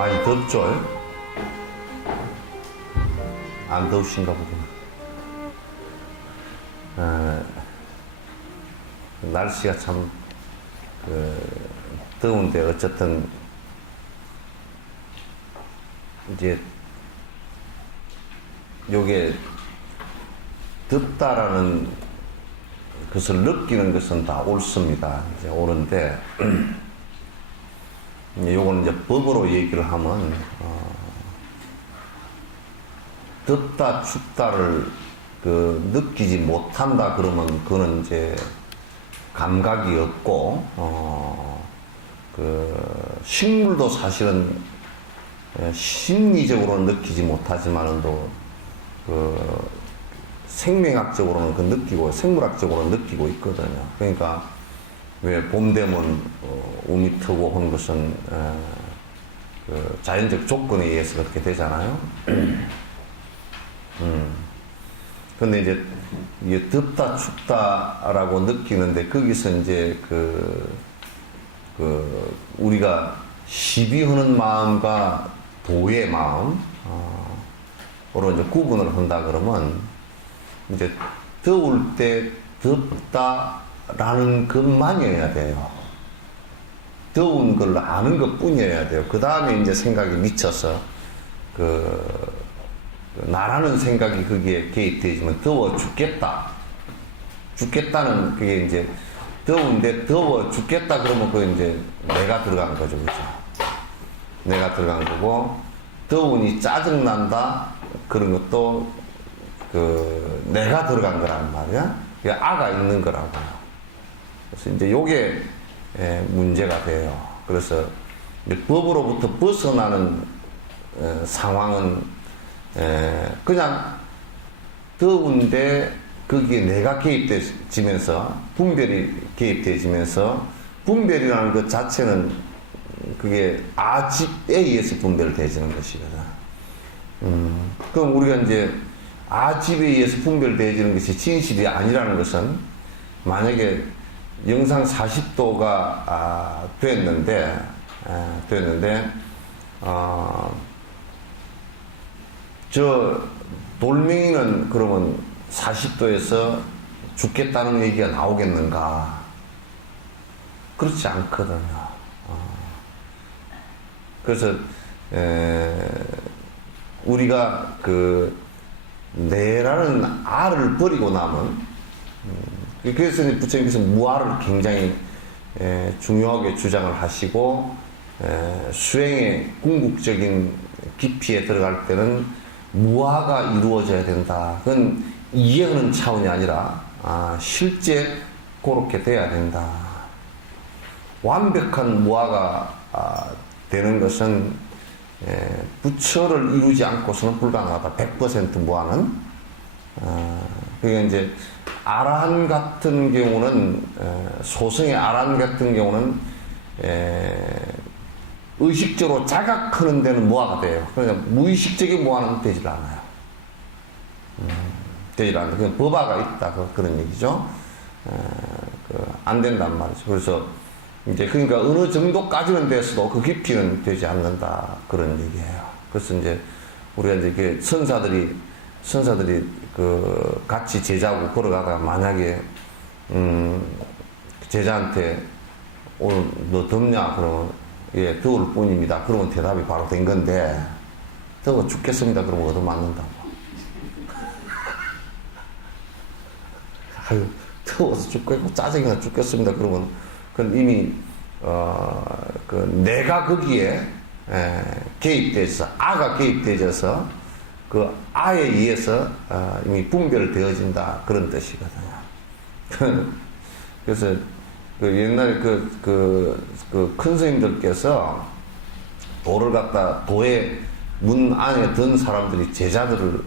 많이 덥죠? 안 더우신가 보구나. 날씨가 참 더운데 어쨌든 이제 요게 덥다라는 것을 느끼는 것은 다 옳습니다. 이제 옳은데 요거는 이제 법으로 얘기를 하면 덥다 춥다를 느끼지 못한다 그러면 그거는 이제 감각이 없고 식물도 사실은 심리적으로는 느끼지 못하지만은 또 생명학적으로는 느끼고 생물학적으로는 느끼고 있거든요. 그러니까 왜 봄 되면 움이 트고 하는 것은 자연적 조건에 의해서 그렇게 되잖아요. 근데 이제 이게 덥다 춥다라고 느끼는데 거기서 이제 우리가 시비하는 마음과 도의 마음으로 이제 구분을 한다 그러면 이제 더울 때 덥다라는 것만이어야 돼요. 더운 걸 아는 것 뿐이어야 돼요. 그 다음에 이제 생각이 미쳐서 나라는 생각이 거기에 개입되지만 더워 죽겠다. 죽겠다는 그게 이제 더운데 더워 죽겠다 그러면 그 이제 내가 들어간 거죠. 그죠? 내가 들어간 거고 더우니 짜증난다 그런 것도 내가 들어간 거란 말이야. 그게 아가 있는 거라고. 그래서 이제 요게 문제가 돼요. 그래서 법으로부터 벗어나는 상황은 그냥 더운데 거기에 내가 개입되지면서 분별이 개입되지면서 분별이라는 것 자체는 그게 아집에 의해서 분별되어지는 것이거든. 그럼 우리가 이제 아집에 의해서 분별되어지는 것이 진실이 아니라는 것은 만약에 영상 40도가 됐는데 저 돌멩이는 그러면 40도에서 죽겠다는 얘기가 나오겠는가? 그렇지 않거든요. 그래서 우리가 내라는 알을 버리고 나면 그래서 부처님께서 무아를 굉장히 중요하게 주장을 하시고 수행의 궁극적인 깊이에 들어갈 때는 무아가 이루어져야 된다. 그건 이해하는 차원이 아니라 실제 그렇게 돼야 된다. 완벽한 무아가 되는 것은 부처를 이루지 않고서는 불가능하다. 100% 무아는. 그러니까 이제 아라한 같은 경우는 소승의 아라한 같은 경우는 의식적으로 자각하는 데는 무아가 돼요. 그러니까 무의식적인 무아는 되질 않아요. 되질 않아요. 그냥 법화가 있다. 그런 얘기죠. 안 된단 말이죠. 그래서 이제 그러니까 어느 정도까지는 돼서도 그 깊이는 되지 않는다. 그런 얘기예요. 그래서 이제 우리가 이제 선사들이 같이 제자하고 걸어가다가 만약에 제자한테 오늘 너 덥냐? 그러면 예, 더울 뿐입니다. 그러면 대답이 바로 된 건데, 더워 죽겠습니다. 그러면 얻어맞는다고. 아유, 더워서 죽겠고, 짜증나 죽겠습니다. 그러면, 그건 이미, 내가 거기에, 개입돼서, 아가 개입되어서, 그 아에 의해서, 이미 분별되어진다. 그런 뜻이거든요. 그래서, 옛날에 큰 스님들께서 도를 갖다 도의 문 안에 든 사람들이 제자들을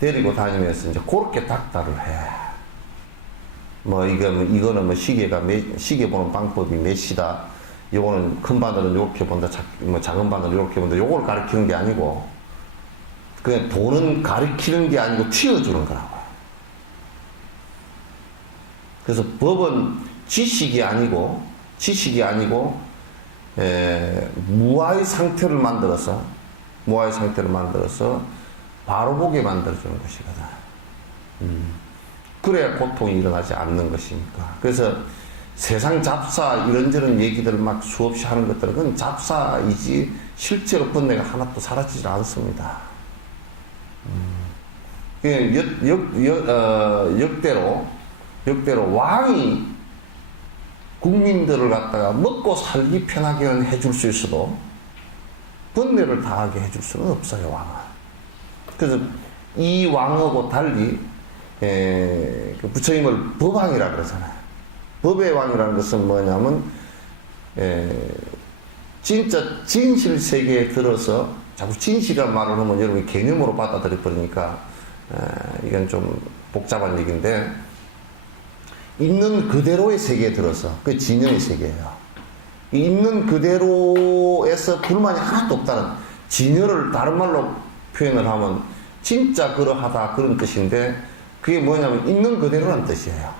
데리고 다니면서 이제 그렇게 닥달을 해. 이거는 시계 보는 방법이 몇이다. 요거는 큰 바늘은 이렇게 본다. 작은 바늘은 이렇게 본다. 요걸 가르치는 게 아니고, 그냥 도는 가르치는 게 아니고 튀어주는 거라고요. 그래서 법은 지식이 아니고 무아의 상태를 만들어서 바로 보게 만들어주는 것이거든. 그래야 고통이 일어나지 않는 것이니까. 그래서 세상 잡사 이런저런 얘기들 막 수없이 하는 것들은 그건 잡사이지 실제로 번뇌가 하나도 사라지지 않습니다. 역대로 왕이 국민들을 갖다가 먹고 살기 편하게 해줄 수 있어도 번뇌를 당하게 해줄 수는 없어요, 왕은. 그래서 이 왕하고 달리 그 부처님을 법왕이라 그러잖아요. 법의 왕이라는 것은 뭐냐면 진짜 진실 세계에 들어서 자꾸 진실이라는 말을 하면 여러분이 개념으로 받아들여 버리니까 이건 좀 복잡한 얘기인데, 있는 그대로의 세계에 들어서, 그 진영의 세계예요. 있는 그대로에서 불만이 하나도 없다는, 진여를 다른 말로 표현을 하면 진짜 그러하다 그런 뜻인데, 그게 뭐냐면 있는 그대로라는 뜻이에요.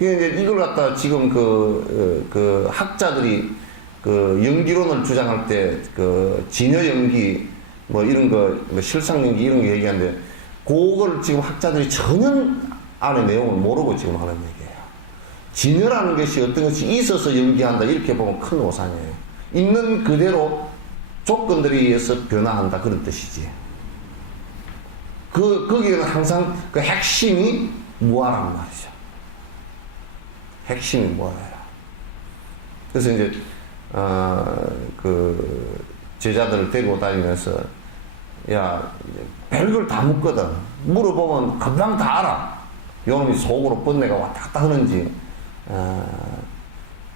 이걸 갖다가 지금 그 학자들이 그 연기론을 주장할 때 그 진여 연기 뭐 이런 거, 뭐 실상 연기 이런 거 얘기하는데, 그걸 지금 학자들이 전혀 안에 내용을 모르고 지금 하는 얘기예요. 진여라는 것이 어떤 것이 있어서 연기한다 이렇게 보면 큰 오산이에요. 있는 그대로 조건들에 의해서 변화한다 그런 뜻이지. 거기에는 항상 그 핵심이 무아란 말이죠. 핵심이 무아예요. 그래서 이제 그 제자들을 데리고 다니면서, 야, 별걸 다 묻거든. 물어보면 금방 다 알아. 요놈이 속으로 번뇌가 왔다 갔다 하는지.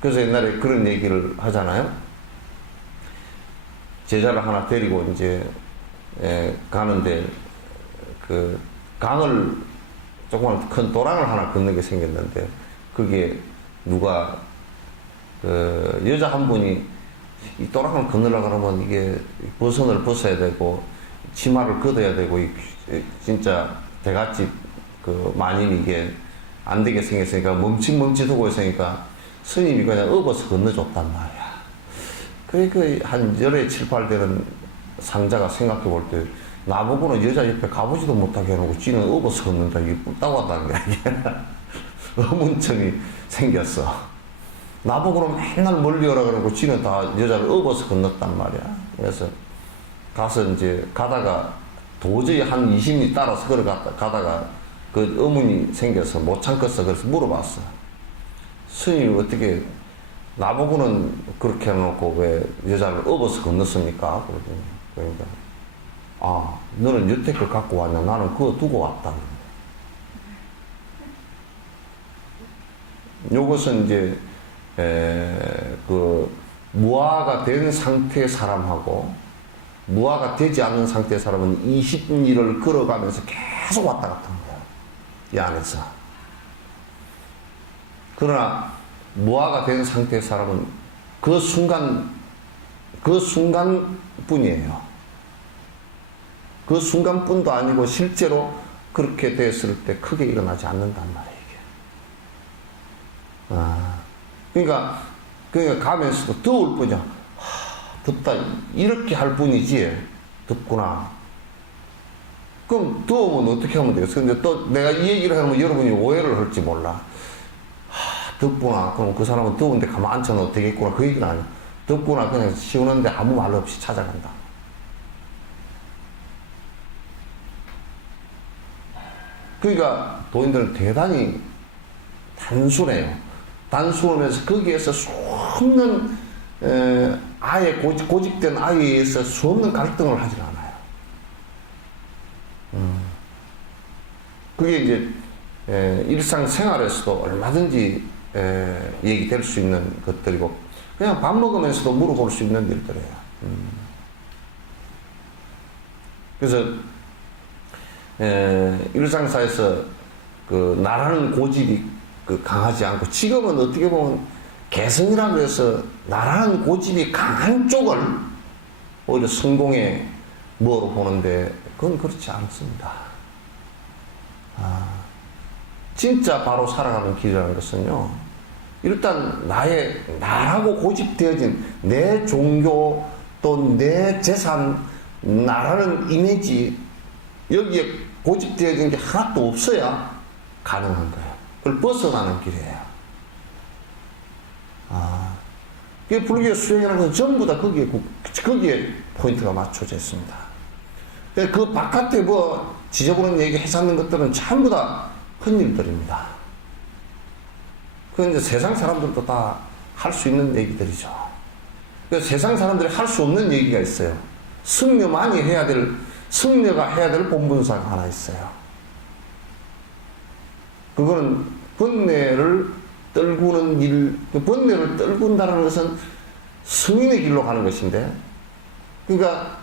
그래서 옛날에 그런 얘기를 하잖아요. 제자를 하나 데리고 이제 가는데, 그 강을, 조그만 큰 도랑을 하나 건너게 생겼는데, 그게 누가 그 여자 한 분이 이 도랑을 건너려고 그러면 이게 버선을 벗어야 되고 치마를 걷어야 되고 진짜 대갓집 그 마님이 이게 안 되게 생겼으니까 멈칫멈칫하고 있으니까 스님이 그냥 업어서 건너줬단 말이야. 그러니까 한 열에 7, 8대는 상자가 생각해 볼 때 나보고는 여자 옆에 가보지도 못하게 해놓고 지는 업어서 건넌다. 이게 뿔따고 왔다는 게 아니야. 의문점이 생겼어. 나보고는 맨날 멀리 오라 그러고 지는 다 여자를 업어서 건넜단 말이야. 그래서 가서 이제 가다가 도저히 한 20리 따라서 가다가 그 의문이 생겨서 못 참겠어. 그래서 물어봤어. 스님이 어떻게 나보고는 그렇게 해놓고 왜 여자를 업어서 건넜습니까? 그러니까 아, 너는 여태껏 갖고 왔냐? 나는 그거 두고 왔다. 요것은 이제 그 무아가 된 상태의 사람하고 무아가 되지 않는 상태의 사람은 20리를 걸어가면서 계속 왔다 갔다 하는 거야. 이 안에서. 그러나 무아가 된 상태의 사람은 그 순간뿐이에요. 그 순간뿐도 아니고 실제로 그렇게 됐을 때 크게 일어나지 않는단 말이에요. 그러니까 가면서도 더울 뿐이야. 덥다. 이렇게 할 뿐이지. 덥구나. 그럼 더우면 어떻게 하면 되겠어? 근데 또 내가 이 얘기를 하면 여러분이 오해를 할지 몰라. 덥구나. 그럼 그 사람은 더운데 가만 앉혀놓어도 되겠구나. 그 얘기는 아니야. 덥구나. 그냥 시원한데 아무 말 없이 찾아간다. 그러니까 도인들은 대단히 단순해요. 단순하면서 거기에서 수없는 아예 고집된 아이에 의해서 수없는 갈등을 하질 않아요. 그게 이제 일상생활에서도 얼마든지 얘기될 수 있는 것들이고 그냥 밥 먹으면서도 물어볼 수 있는 일들이에요. 그래서 일상사에서 그 나라는 고집이 강하지 않고 지금은 어떻게 보면 개성이라고 해서 나라는 고집이 강한 쪽을 오히려 성공의 뭐로 보는데 그건 그렇지 않습니다. 진짜 바로 살아가는 길이라는 것은요, 일단 나라고 고집되어진 내 종교 또 내 재산, 나라는 이미지, 여기에 고집되어진 게 하나도 없어야 가능한 거예요. 그걸 벗어나는 길이에요. 그게 불교 수행이라는 것은 전부 다 거기에 포인트가 맞춰져 있습니다. 그 바깥에 뭐 지저분한 얘기 해삼는 것들은 전부 다 헛일들입니다. 그건 이제 세상 사람들도 다 할 수 있는 얘기들이죠. 그래서 세상 사람들이 할 수 없는 얘기가 있어요. 승려가 해야 될 본분사가 하나 있어요. 그거는 번뇌를 떨구는 일, 번뇌를 떨군다는 것은 승인의 길로 가는 것인데, 그러니까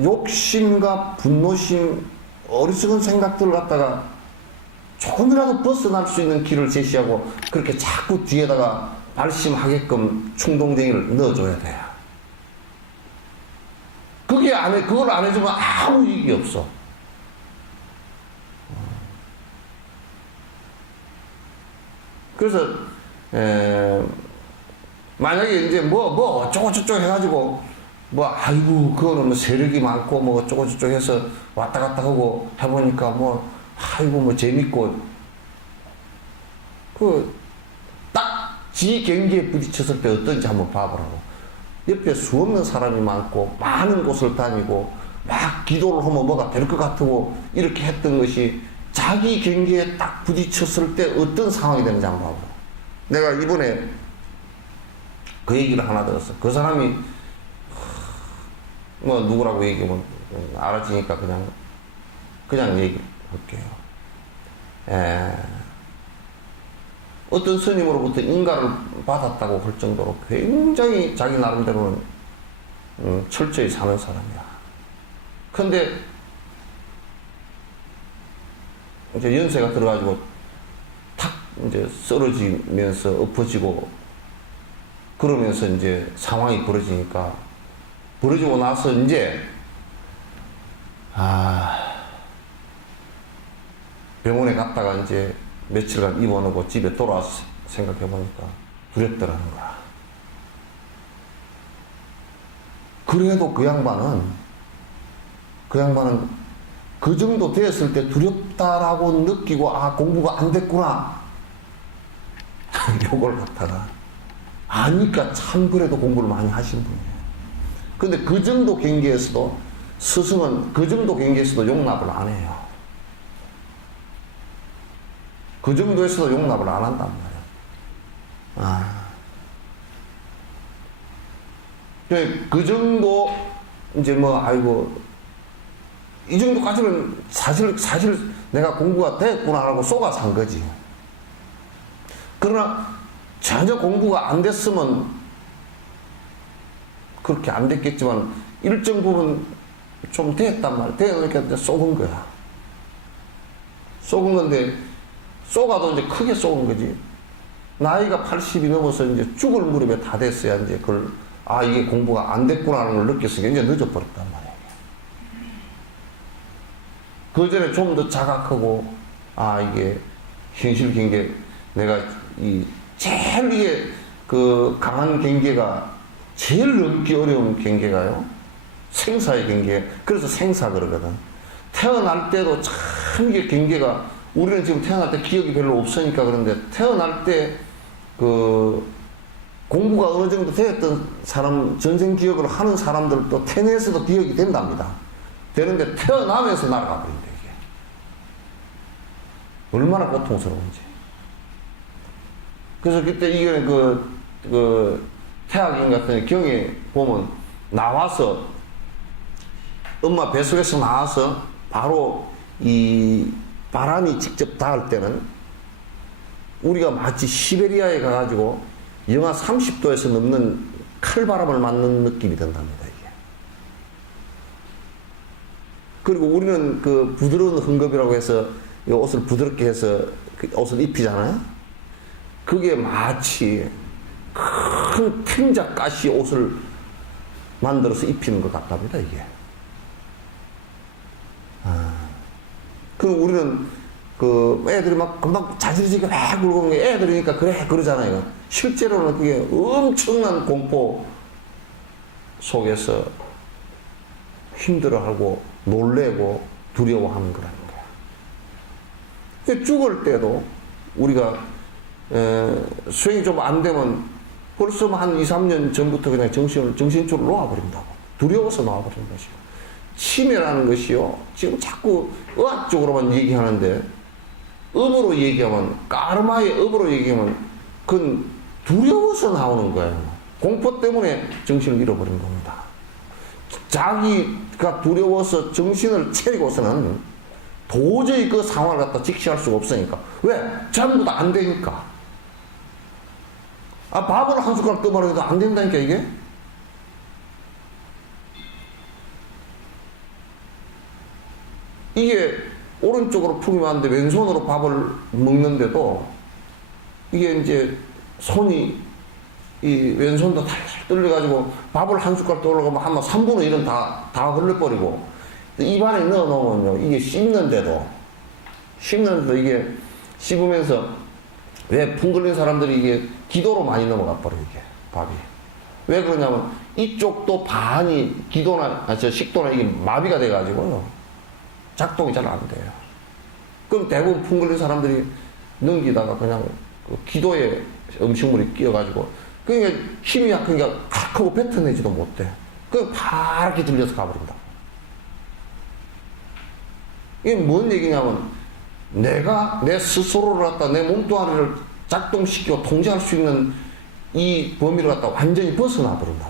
욕심과 분노심, 어리석은 생각들을 갖다가 조금이라도 벗어날 수 있는 길을 제시하고 그렇게 자꾸 뒤에다가 발심하게끔 충동쟁이를 넣어줘야 돼요. 그걸 안 해주면 아무 이익이 없어. 그래서, 만약에 이제 어쩌고저쩌고 해가지고, 아이고, 그거는 뭐 세력이 많고, 어쩌고저쩌고 해서 왔다 갔다 하고 해보니까 아이고, 재밌고, 딱 지 경기에 부딪혔을 때 어떤지 한번 봐보라고. 옆에 수 없는 사람이 많고, 많은 곳을 다니고, 막 기도를 하면 뭐가 될 것 같고, 이렇게 했던 것이 자기 경기에 딱 부딪혔을 때 어떤 상황이 되는지 한번 봐보라고. 내가 이번에 그 얘기를 하나 들었어. 그 사람이, 누구라고 얘기하면 알아지니까 그냥 얘기할게요. 어떤 스님으로부터 인가를 받았다고 할 정도로 굉장히 자기 나름대로는 철저히 사는 사람이야. 근데 이제 연세가 들어가지고 탁 이제 쓰러지면서 엎어지고 그러면서 이제 상황이 벌어지니까, 벌어지고 나서 이제 병원에 갔다가 이제 며칠간 입원하고 집에 돌아와서 생각해보니까 두렵더라는 거야. 그래도 그 양반은 그 정도 되었을 때 두렵다라고 느끼고, 공부가 안 됐구나. 요걸 갖다가 아니까 참 그래도 공부를 많이 하신 분이에요. 근데 그 정도 경계에서도, 스승은 그 정도 경계에서도 용납을 안 해요. 그 정도에서도 용납을 안 한단 말이에요. 그 정도, 이제 아이고, 이 정도까지는 사실 내가 공부가 됐구나라고 쏘가 산 거지. 그러나 전혀 공부가 안 됐으면 그렇게 안 됐겠지만 일정 부분 좀 됐단 말이야. 되니까 쏘은 거야. 쏘은 건데, 쏘가도 이제 크게 쏘은 거지. 나이가 80이 넘어서 이제 죽을 무렵에 다 됐어야 이제 이게 공부가 안 됐구나라는 걸 느꼈으니까 이제 늦어버렸단 말이야. 그 전에 좀 더 자각하고, 이게 현실 경계, 내가 제일 이게 강한 경계가, 제일 넘기 어려운 경계가요, 생사의 경계. 그래서 생사 그러거든. 태어날 때도 참 이게 경계가, 우리는 지금 태어날 때 기억이 별로 없으니까 그런데, 태어날 때 공부가 어느 정도 되었던 사람, 전생 기억을 하는 사람들도 태내에서도 기억이 된답니다. 되는데 태어나면서 날아가 버린다, 이게. 얼마나 고통스러운지. 그래서 그때 이게 태학인 같은 경에 보면 나와서, 엄마 뱃속에서 나와서 바로 이 바람이 직접 닿을 때는 우리가 마치 시베리아에 가가지고 영하 30도에서 넘는 칼바람을 맞는 느낌이 든답니다, 이게. 그리고 우리는 부드러운 헝겊이라고 해서 이 옷을 부드럽게 해서 옷을 입히잖아요. 그게 마치 큰 탱자가시 옷을 만들어서 입히는 것 같답니다, 이게. 그럼 우리는 그 애들이 막 금방 자지러지게 막 굴고 오는 게 애들이니까 그래 그러잖아요. 실제로는 그게 엄청난 공포 속에서 힘들어하고 놀래고 두려워하는 거라는 거야. 죽을 때도 우리가 수행이 좀 안 되면 벌써 한 2, 3년 전부터 그냥 정신줄을 놓아버린다고. 두려워서 놓아버리는 것이요. 치매라는 것이요. 지금 자꾸 의학적으로만 얘기하는데 업으로 얘기하면, 까르마의 업으로 얘기하면 그건 두려워서 나오는 거예요. 공포 때문에 정신을 잃어버린 겁니다. 자기가 두려워서 정신을 차리고서는 도저히 그 상황을 갖다 직시할 수가 없으니까. 왜? 전부 다 안 되니까. 밥을 한 숟가락 떠먹어도 해도 안 된다니까, 이게? 이게 오른쪽으로 품으면 안 돼. 왼손으로 밥을 먹는데도 이게 이제 손이 이 왼손도 탈탈 떨려가지고 밥을 한 숟가락 떠올라가면 한 3분의 1은 다 흘려버리고 입안에 넣어 놓으면요. 이게 씹는데도 이게 씹으면서 왜 풍글린 사람들이 이게 기도로 많이 넘어가 버려, 이게 밥이. 왜 그러냐면 이쪽도 반이 기도나, 식도나 이게 마비가 돼가지고요. 작동이 잘 안 돼요. 그럼 대부분 풍글린 사람들이 넘기다가 그냥 그 기도에 음식물이 끼어가지고 그러니까 힘이 약하니까 탁 하고 뱉어내지도 못해. 그냥 파랗게 들려서 가버린다. 이게 뭔 얘기냐면 내가 내 스스로를 갖다 내 몸뚱아리를 작동시키고 통제할 수 있는 이 범위를 갖다 완전히 벗어나 버린다.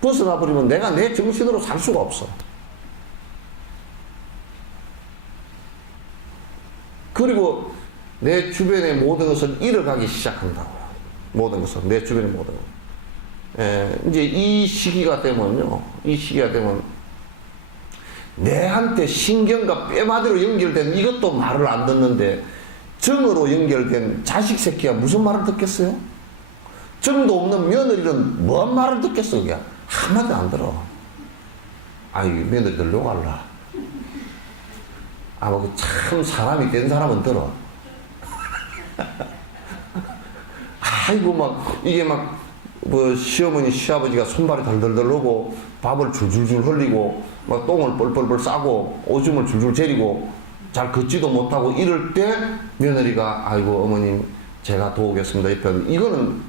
벗어나 버리면 내가 내 정신으로 살 수가 없어. 그리고 내 주변의 모든 것을 잃어가기 시작한다고요. 모든 것을, 내 주변의 모든 것. 이제 이 시기가 되면요. 이 시기가 되면 내한테 신경과 뼈마디로 연결된 이것도 말을 안 듣는데 정으로 연결된 자식 새끼가 무슨 말을 듣겠어요? 정도 없는 며느리는 뭔 말을 듣겠어, 그게? 한마디도 안 들어. 아이, 며느리들 욕할라. 참 사람이 된 사람은 들어. 아이고, 이게 시어머니, 시아버지가 손발이 덜덜덜 오고, 밥을 줄줄줄 흘리고, 똥을 뻘뻘뻘 싸고, 오줌을 줄줄 재리고, 잘 걷지도 못하고, 이럴 때, 며느리가, 아이고, 어머님, 제가 도우겠습니다. 이거는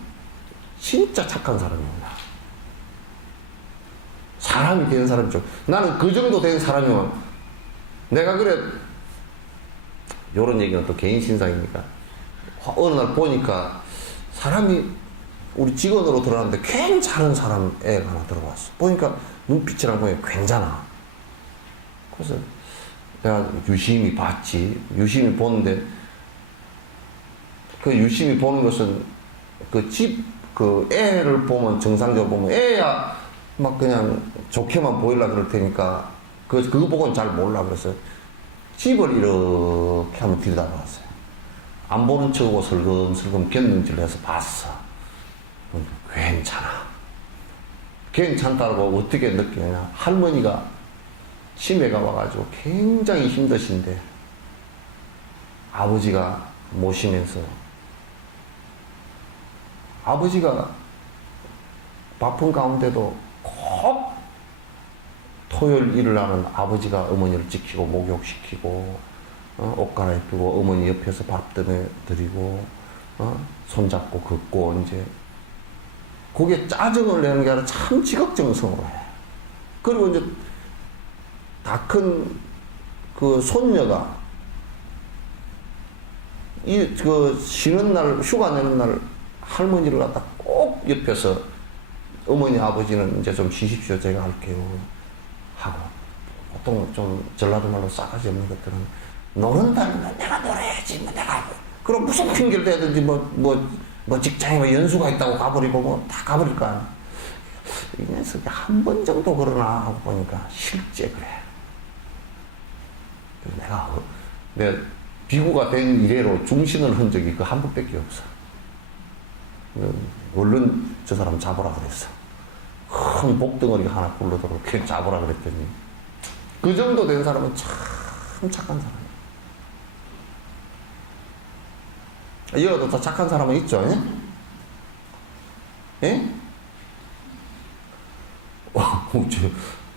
진짜 착한 사람입니다. 사람이 된 사람이죠. 나는 그 정도 된 사람이면, 내가 그래, 요런 얘기는 또 개인 신상이니까. 어느 날 보니까 사람이 우리 직원으로 들어갔는데 괜찮은 사람 애가 하나 들어왔어. 보니까 눈빛이랑 보니까 괜찮아. 그래서 내가 유심히 봤지. 유심히 보는데 그 유심히 보는 것은 그 애를 보면 정상적으로 보면 애야 그냥 좋게만 보이려 그럴 테니까 그거 보고는 잘 몰라. 그래서 집을 이렇게 한번 들여다봤어요. 안 보는 척하고 슬금슬금 곁눈질을 해서 봤어. 괜찮아. 괜찮다고 어떻게 느끼냐. 할머니가 치매가 와가지고 굉장히 힘드신데 아버지가 모시면서 아버지가 바쁜 가운데도 꼭 토요일 일을 하는 아버지가 어머니를 지키고 목욕시키고 옷 갈아입히고 어머니 옆에서 밥 드리고 손잡고 걷고 이제 그게 짜증을 내는 게 아니라 참 지극정성으로 해. 그리고 이제 다 큰 그 손녀가 쉬는 날 휴가 내는 날 할머니를 갖다 꼭 옆에서 어머니 아버지는 이제 좀 쉬십시오 제가 할게요 하고 보통 좀 전라도 말로 싸가지 없는 것들은 노는다면 내가 놀아야지 내가 그럼 무슨 핑계를 대든지 직장에 연수가 있다고 가버리고 다 가버릴 거 아니야. 이 녀석이 한 번 정도 그러나 하고 보니까 실제 그래. 그래서 내가 비구가 된 이래로 중신을 한 적이 그 한 번밖에 없어. 얼른 저 사람 잡으라 그랬어. 큰 복덩어리가 하나 굴러들어 걔 잡으라 그랬더니 그 정도 된 사람은 참 착한 사람이야. 여기도 더 착한 사람은 있죠. 예? 예?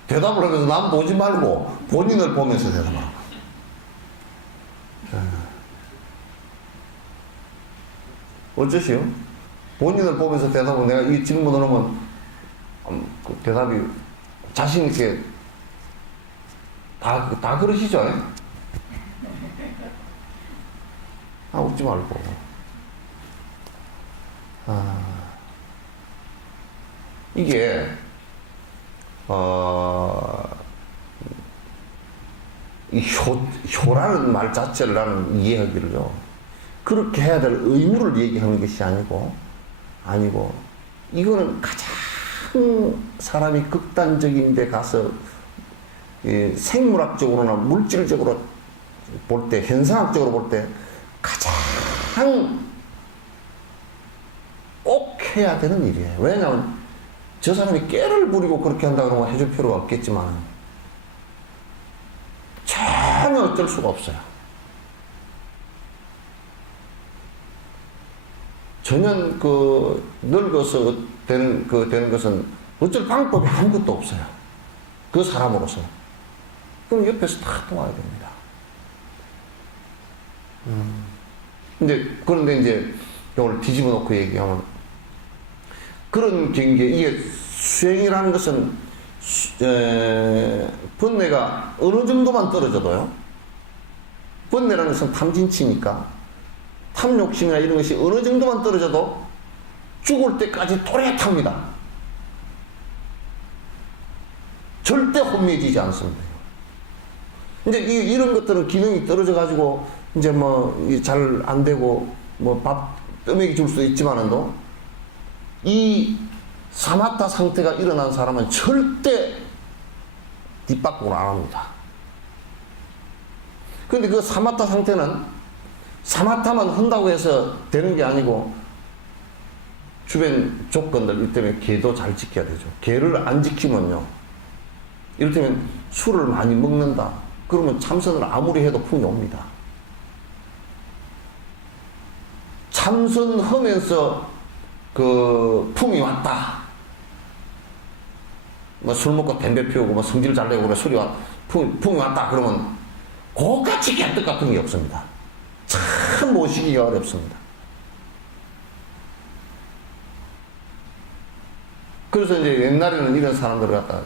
대답을 하면서 남 보지 말고 본인을 보면서 대답하라고. 어쩌시오? 본인을 보면서 대답을 내가 이 질문을 하면 그 대답이 자신 있게 다 그러시죠? 웃지 말고. 이게 이 효라는 말 자체를 나는 이해하기를요, 그렇게 해야 될 의무를 얘기하는 것이 아니고 이거는 가장 사람이 극단적인 데 가서 생물학적으로나 물질적으로 볼 때, 현상학적으로 볼 때 가장 꼭 해야 되는 일이에요. 왜냐하면 저 사람이 깨를 부리고 그렇게 한다 그러면 해줄 필요가 없겠지만 전혀 어쩔 수가 없어요. 전혀 늙어서 되는 것은 어쩔 방법이 아무것도 없어요. 그 사람으로서. 그럼 옆에서 다 도와야 됩니다. 그런데 이제 이걸 뒤집어 놓고 얘기하면, 그런 경계, 이게 수행이라는 것은 번뇌가 어느 정도만 떨어져도요, 번뇌라는 것은 탐진치니까 탐욕심이나 이런 것이 어느 정도만 떨어져도 죽을 때까지 또렷합니다. 절대 혼미해지지 않습니다. 이제 이런 것들은 기능이 떨어져가지고 이제 잘 안 되고 밥 떠먹이 줄 수도 있지만은도, 이 사마타 상태가 일어난 사람은 절대 뒷바꾸를 안 합니다. 그런데 그 사마타 상태는 사마타만 한다고 해서 되는 게 아니고 주변 조건들 때문에 계도 잘 지켜야 되죠. 계를 안 지키면요, 이를테면 술을 많이 먹는다 그러면 참선을 아무리 해도 풍이 옵니다. 참선하면서 풍이 왔다, 술 먹고 담배 피우고 성질 잘 내고 풍이 왔다 그러면 그같이 개떡 같은 게 없습니다. 참 모시기가 어렵습니다. 그래서 이제 옛날에는 이런 사람들을 갖다가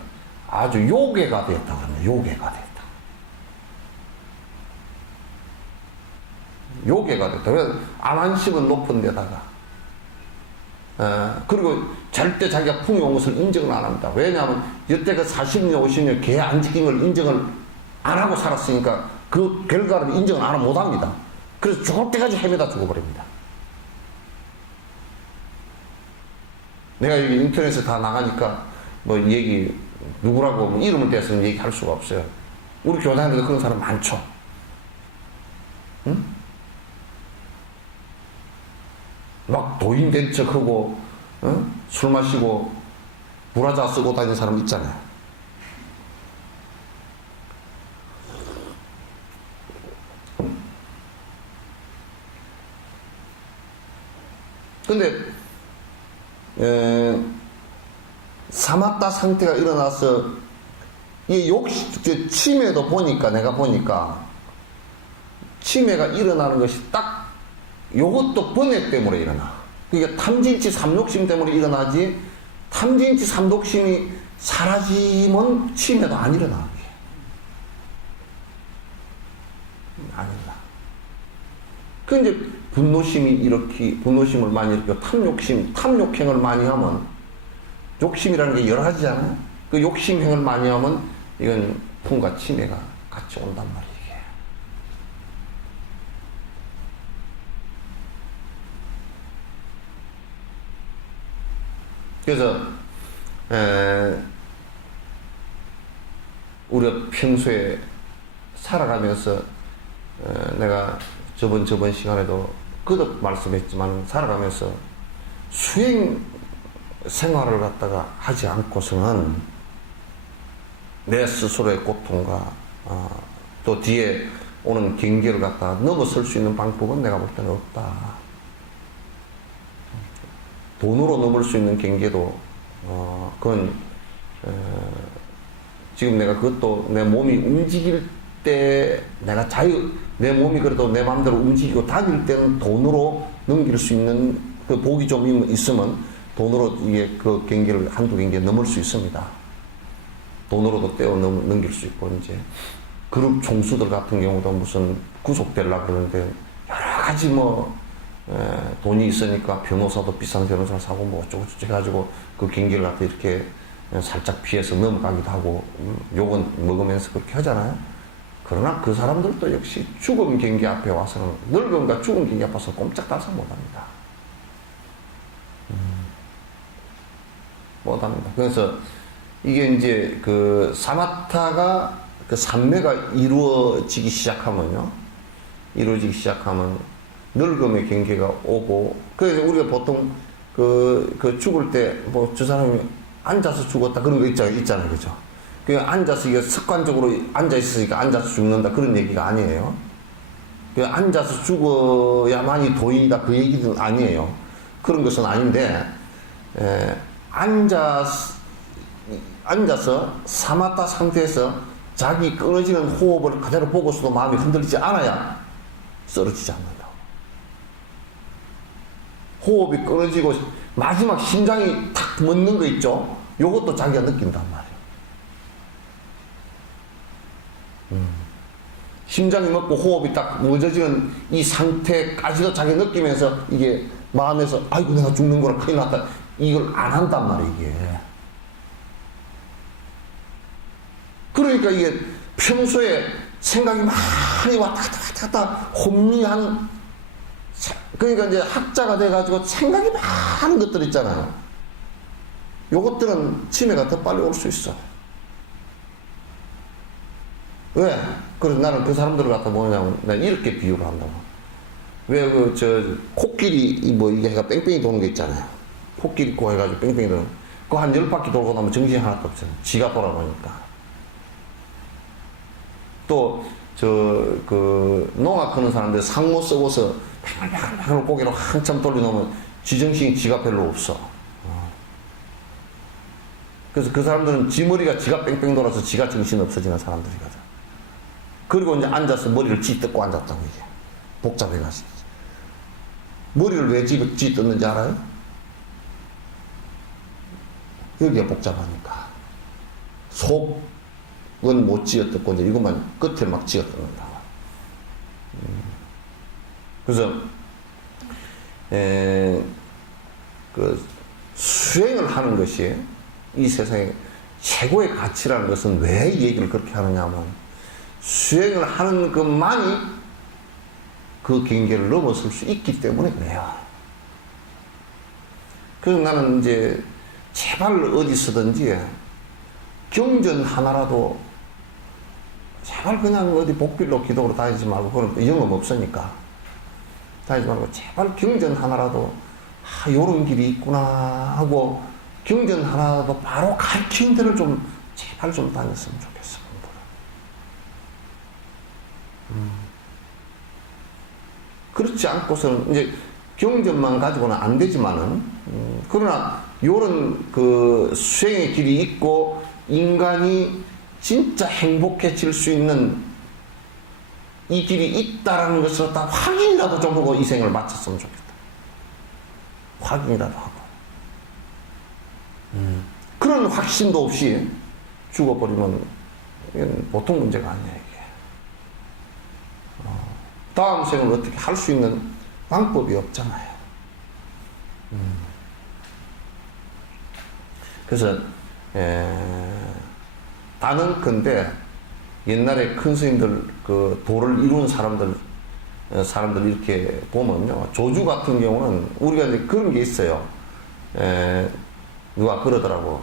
아주 요괴가 되었다고 합니다. 요괴가 됐다. 그래서 안한심은 높은 데다가, 그리고 절대 자기가 풍이 온 것을 인정을 안 합니다. 왜냐하면 여태가 40년, 50년 개 안 지킨 걸 인정을 안 하고 살았으니까 그 결과를 인정을 안 하면 못 합니다. 그래서 죽을 때까지 헤매다 죽어버립니다. 내가 여기 인터넷에 다 나가니까 얘기, 누구라고 이름을 대서는 얘기할 수가 없어요. 우리 교단에도 그런 사람 많죠. 응? 막 도인된 척하고, 술 마시고 브라자 쓰고 다니는 사람 있잖아요. 근데 사마타 상태가 일어나서 이 치매도 내가 보니까 치매가 일어나는 것이 딱 요것도 번뇌 때문에 일어나. 그러니까 탐진치 삼욕심 때문에 일어나지, 탐진치 삼독심이 사라지면 치매도 안 일어나. 안 일어나. 그 이제 분노심을 많이 일으키고 탐욕행을 많이 하면, 욕심이라는 게 여러 가지잖아요. 그 욕심행을 많이 하면 이건 풍과 치매가 같이 온단 말이에요. 그래서 우리가 평소에 살아가면서 내가 저번 시간에도 거듭 말씀했지만, 살아가면서 수행 생활을 갖다가 하지 않고서는 내 스스로의 고통과 또 뒤에 오는 경계를 갖다가 넘어설 수 있는 방법은 내가 볼 때는 없다. 돈으로 넘을 수 있는 경계도, 그건, 지금 내가 그것도 내 몸이 움직일 때, 내가 내 몸이 그래도 내 마음대로 움직이고 다닐 때는 돈으로 넘길 수 있는 그 복이 좀 있으면 돈으로 이게 그 경계를, 한두 경계 넘을 수 있습니다. 돈으로도 떼어 넘길 수 있고, 이제, 그룹 총수들 같은 경우도 무슨 구속되려고 그러는데, 여러 가지 돈이 있으니까 변호사도 비싼 변호사를 사고 어쩌고저쩌고 해가지고 그 경계를 갖다 이렇게 살짝 피해서 넘어가기도 하고, 욕은 먹으면서 그렇게 하잖아요. 그러나 그 사람들도 역시 죽음 경계 앞에 와서는, 늙음과 죽음 경계 앞에 와서 꼼짝달싹 못합니다. 못합니다. 그래서 이게 이제 그 사마타가 그 삼매가 이루어지기 시작하면 늙음의 경계가 오고, 그래서 우리가 보통 그 죽을 때 저 사람이 앉아서 죽었다 그런 거 있잖아요. 그죠? 그 앉아서 이게 습관적으로 앉아있으니까 앉아서 죽는다 그런 얘기가 아니에요. 그 앉아서 죽어야만이 도인이다 그 얘기는 아니에요. 그런 것은 아닌데, 앉아서 사마타 상태에서 자기 끊어지는 호흡을 그대로 보고서도 마음이 흔들리지 않아야 쓰러지지 않는다. 호흡이 끊어지고 마지막 심장이 탁 멎는 거 있죠? 요것도 자기가 느낀단 말이에요. 심장이 멎고 호흡이 딱 멎어지는 이 상태까지도 자기가 느끼면서 이게 마음에서 아이고 내가 죽는구나 큰일 났다 이걸 안 한단 말이에요. 이게. 그러니까 이게 평소에 생각이 많이 왔다 갔다 혼미한, 그러니까 이제 학자가 돼가지고 생각이 많은 것들 있잖아요. 요것들은 치매가 더 빨리 올 수 있어. 왜? 그래서 나는 그 사람들을 갖다 뭐냐면, 내가 이렇게 비유를 한다고. 왜 코끼리, 이게 해가 뺑뺑이 도는 게 있잖아요. 코끼리 코 해가지고 뺑뺑이 도는. 그거 한 10바퀴 돌고 나면 정신이 하나도 없잖아요. 지가 돌아보니까. 또, 농악 하는 사람들 상모 썩어서 팽팽팽팽 고개로 한참 돌려놓으면 지정신이 지가 별로 없어. 그래서 그 사람들은 지 머리가 지가 뺑뺑 돌아서 지가 정신 없어지는 사람들이거든. 그리고 이제 앉아서 머리를 쥐뜯고 앉았다고 이게. 복잡해가지고. 머리를 왜 쥐뜯는지 알아요? 여기가 복잡하니까. 속은 못 쥐어뜯고 이제 이것만 끝을 막 쥐어뜯는다. 그래서 그 수행을 하는 것이 이 세상에 최고의 가치라는 것은 왜 이 얘기를 그렇게 하느냐면, 수행을 하는 것만이 그 경계를 넘어설 수 있기 때문에 그래요. 그래서 나는 이제 제발 어디서든지 경전 하나라도 제발 그냥 어디 복빌로 기도로 다니지 말고, 그런 영업 없으니까 다니지 말고 제발 경전 하나라도 요런 길이 있구나 하고 경전 하나라도 바로 가르치는 데를 좀 제발 좀 다녔으면 좋겠어. 그렇지 않고서는 이제 경전만 가지고는 안 되지만은, 그러나 요런 그 수행의 길이 있고 인간이 진짜 행복해질 수 있는 이 길이 있다라는 것을 딱 확인이라도 좀 하고 이 생을 마쳤으면 좋겠다. 확인이라도 하고. 그런 확신도 없이 죽어버리면 이건 보통 문제가 아니야, 이게. 다음 생을 어떻게 할 수 있는 방법이 없잖아요. 그래서, 나는 근데 옛날에 큰 스님들, 그 도를 이룬 사람들 이렇게 보면요. 조주 같은 경우는 우리가 이제 그런 게 있어요. 누가 그러더라고.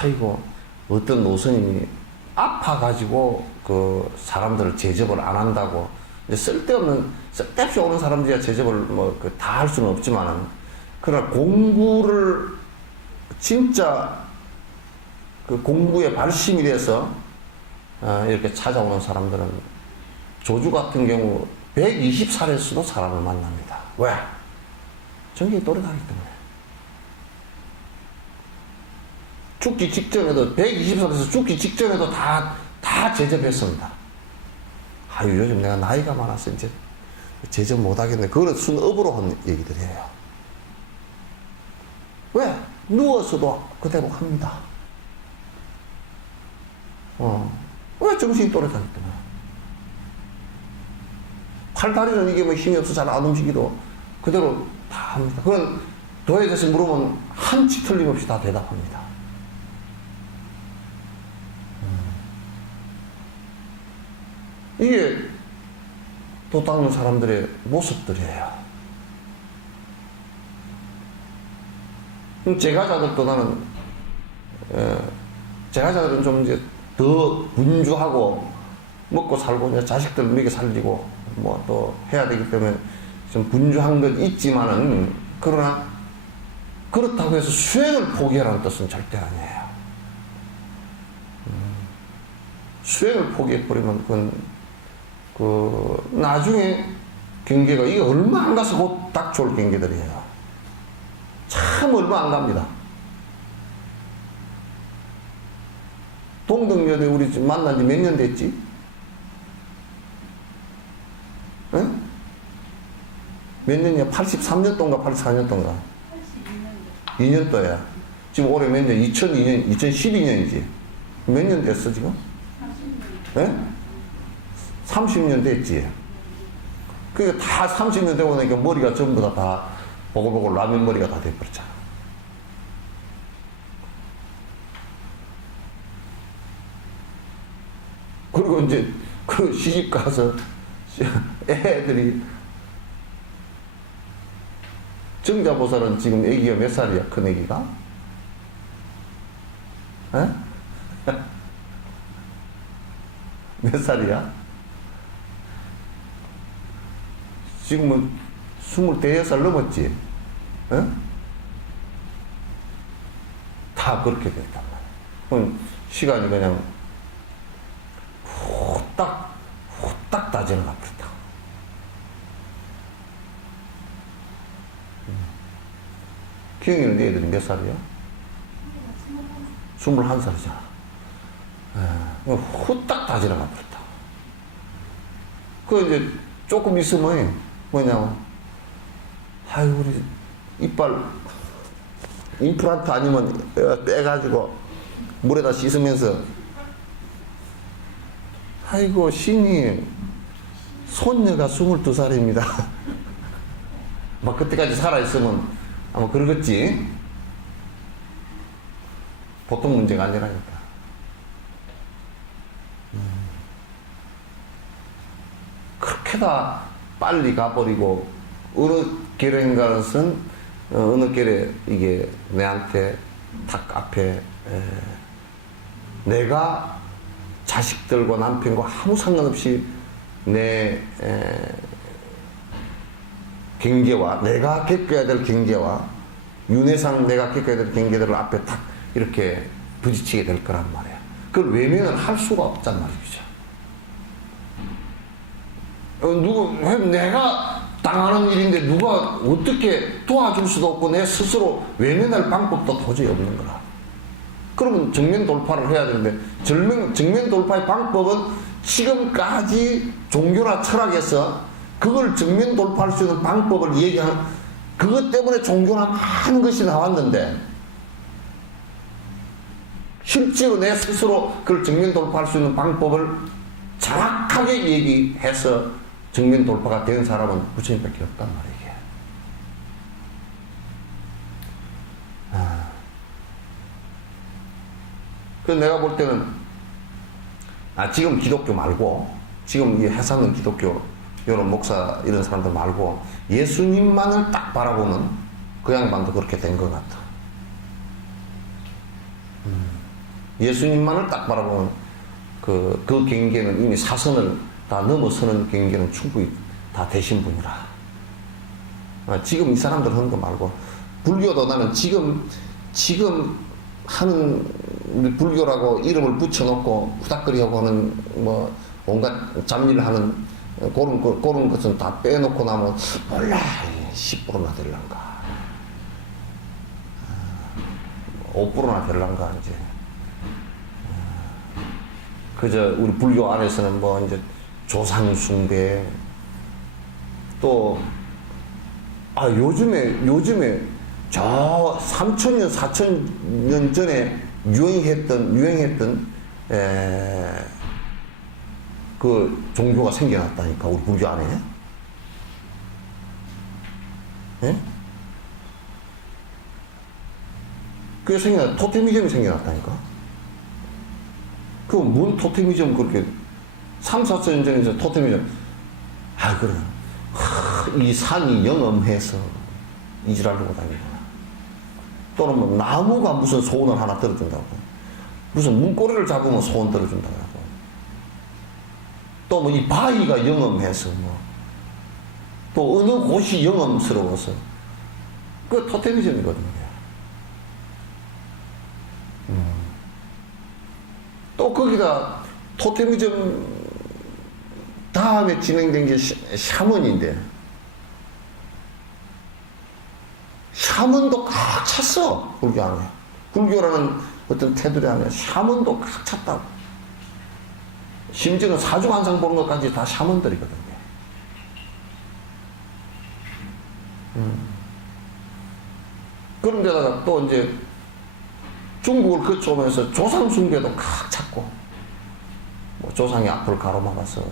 아이고, 어떤 노스님이 아파가지고 그 사람들을 제접을 안 한다고. 이제 쓸데없이 오는 사람들이야 제접을 다 할 수는 없지만은, 그러나 공부를 진짜 그 공부에 발심이 돼서 이렇게 찾아오는 사람들은 조주 같은 경우 120살에서도 사람을 만납니다. 왜? 정신이 또렷하기 때문에. 죽기 직전에도 120살에서 죽기 직전에도 다 제접했습니다. 아유 요즘 내가 나이가 많아서 이제 제접 못하겠네. 그거는 순업으로 한 얘기들이에요. 왜? 누워서도 그대로 합니다. 왜? 정신이 또렷하기 때문에. 팔다리는 이게 뭐 힘이 없어 잘 안 움직이도 그대로 다 합니다. 그건 도에 대해서 물으면 한치 틀림없이 다 대답합니다. 이게 도 닦는 사람들의 모습들이에요. 제가자들도 나는, 제가자들은 좀 이제 더 분주하고 먹고 살고 이제 자식들 먹여 살리고 뭐 또 해야 되기 때문에 좀 분주한 건 있지만은 그러나 그렇다고 해서 수행을 포기하라는 뜻은 절대 아니에요. 수행을 포기해버리면 그건 나중에 경계가 이게 얼마 안 가서 곧 닥쳐올 경계들이에요. 참 얼마 안 갑니다. 동덕여대 우리 지금 만난 지 몇 년 됐지? 응? 몇 년이야? 83년도인가 84년도인가? 2년도야. 지금 올해 몇 년? 2002년, 2012년이지. 몇 년 됐어 지금? 30년 됐지. 그게 다 30년 되고 나니까 머리가 전부 다 보글보글 라면 머리가 다 돼버렸잖아. 그리고 이제 그 시집 가서 애들이 정자보살은 지금 애기가 몇 살이야? 큰 애기가? 에? 몇 살이야? 지금은 25살 넘었지? 에? 다 그렇게 됐단 말이야. 시간이 그냥 후딱 다 지나가 버렸다. 기영이는 애들이 몇 살이야? 21살이잖아. 후딱 다 지나가 버렸다. 그 이제 조금 있으면 뭐냐고, 아유 우리 이빨 임플란트 아니면 빼가지고 물에다 씻으면서, 아이고 신이 손녀가 22살입니다 막 그때까지 살아있으면 아마 그러겠지. 보통 문제가 아니라니까. 그렇게 다 빨리 가버리고 어느 결에 가는 것은 어느 결에 이게 내한테 탁 앞에 내가 자식들과 남편과 아무 상관없이 내 경계와 내가 겪어야 될 경계와 윤회상 내가 겪어야 될 경계들을 앞에 탁 이렇게 부딪히게 될 거란 말이야. 그걸 외면을 할 수가 없단 말이죠. 내가 당하는 일인데 누가 어떻게 도와줄 수도 없고 내 스스로 외면할 방법도 도저히 없는 거라. 그러면 정면 돌파를 해야 되는데 정면 돌파의 방법은 지금까지 종교나 철학에서 그걸 정면 돌파할 수 있는 방법을 얘기하는, 그것 때문에 종교나 많은 것이 나왔는데 실제로 내 스스로 그걸 정면 돌파할 수 있는 방법을 정확하게 얘기해서 정면 돌파가 된 사람은 부처님밖에 없단 말이에요. 그래서 내가 볼 때는 지금 기독교 말고 지금 이 해사는 기독교 이런 목사 이런 사람들 말고 예수님만을 딱 바라보면 그 양반도 그렇게 된 것 같아. 예수님만을 딱 바라보면 그 경계는 이미 사선을 다 넘어서는 경계는 충분히 다 되신 분이라. 지금 이 사람들 하는 거 말고 불교도 나는 지금 하는 우리 불교라고 이름을 붙여놓고 후닥거리하고 하는 뭐 온갖 잡일 하는 그런 것은 다 빼놓고 나면 몰라 10%나 될란가 5%나 될란가, 이제. 그저 우리 불교 안에서는 뭐 이제 조상숭배, 또, 요즘에 저 3,000년, 4,000년 전에 유행했던, 그 종교가 생겨났다니까, 우리 불교 안에. 예? 그게 토테미즘이 생겨났다니까. 그 뭔 토테미즘 그렇게 3, 4천 년 전에 토테미즘. 그래. 이 산이 영험해서 이지랄하고 다니구나. 또는 뭐 나무가 무슨 소원을 하나 들어준다고. 무슨 문고리를 잡으면 소원 들어준다고. 또 뭐 이 바위가 영험해서 뭐. 또 어느 곳이 영험스러워서. 그 토테미즘이거든요. 또 거기다 토테미즘 다음에 진행된 게 샤먼인데, 샤먼도 꽉 찼어, 불교 안에. 불교라는 어떤 테두리 안에 샤먼도 꽉 찼다고. 심지어는 사주관상 보는 것까지 다 샤먼들이거든요. 그런데다가 또 이제 중국을 거쳐오면서 조상숭배도 칵 찾고, 뭐 조상이 앞을 가로막아서,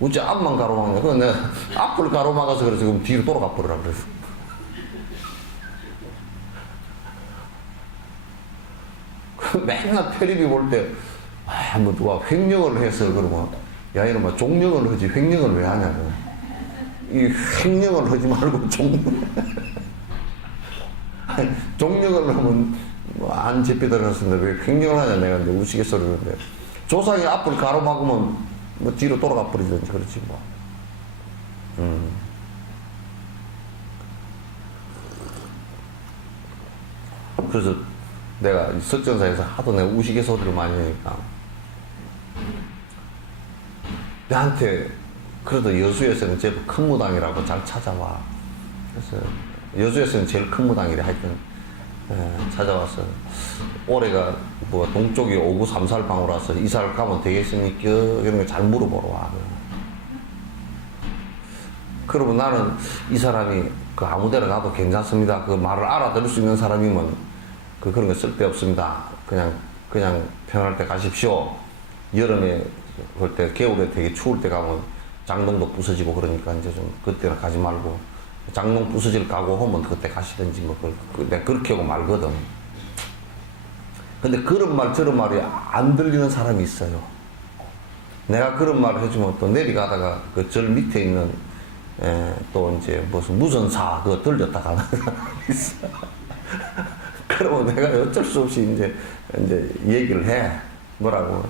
어째 앞만 가로막냐. 그건 내가 앞을 가로막아서 그래서 그럼 뒤로 돌아가 버리라 그래서. 맨날 텔레비 볼 때, 뭐 누가 횡령을 해서 그러면, 야, 이놈아, 뭐 종령을 하지, 횡령을 왜 하냐고. 이 횡령을 하지 말고 종령을 하면, 안 집히들었는데 왜 횡령을 하냐, 내가 이제 우스갯소리 그러는데. 조상이 앞을 가로막으면 뭐 뒤로 돌아가 버리든지 그렇지 뭐. 그래서 내가 석전사에서 하도 내가 우스갯소리를 많이 하니까 나한테 그래도 여수에서는 제일 큰 무당이라고 잘 찾아와. 그래서 여수에서는 제일 큰 무당이래. 하여튼 찾아와서 올해가 뭐 동쪽이 5934 방으로 와서 이사를 가면 되겠습니까? 이런 거 잘 물어보러 와. 그러면 나는 이 사람이 그 아무 데나 가도 괜찮습니다. 그 말을 알아들을 수 있는 사람이면 그런 거 쓸데없습니다. 그냥 편할 때 가십시오. 여름에 그럴 때 겨울에 되게 추울 때 가면 장롱도 부서지고 그러니까 이제 좀 그때는 가지 말고 장롱 부서질 가고 하면 그때 가시든지 뭐 내가 그렇게 하고 말거든. 근데 그런 말 저런 말이 안 들리는 사람이 있어요. 내가 그런 말을 해주면 또 내려가다가 그 절 밑에 있는 또 이제 무슨 무선사 그거 들렸다 가는 사람이 있어. 그러면 내가 어쩔 수 없이 이제 얘기를 해. 뭐라고.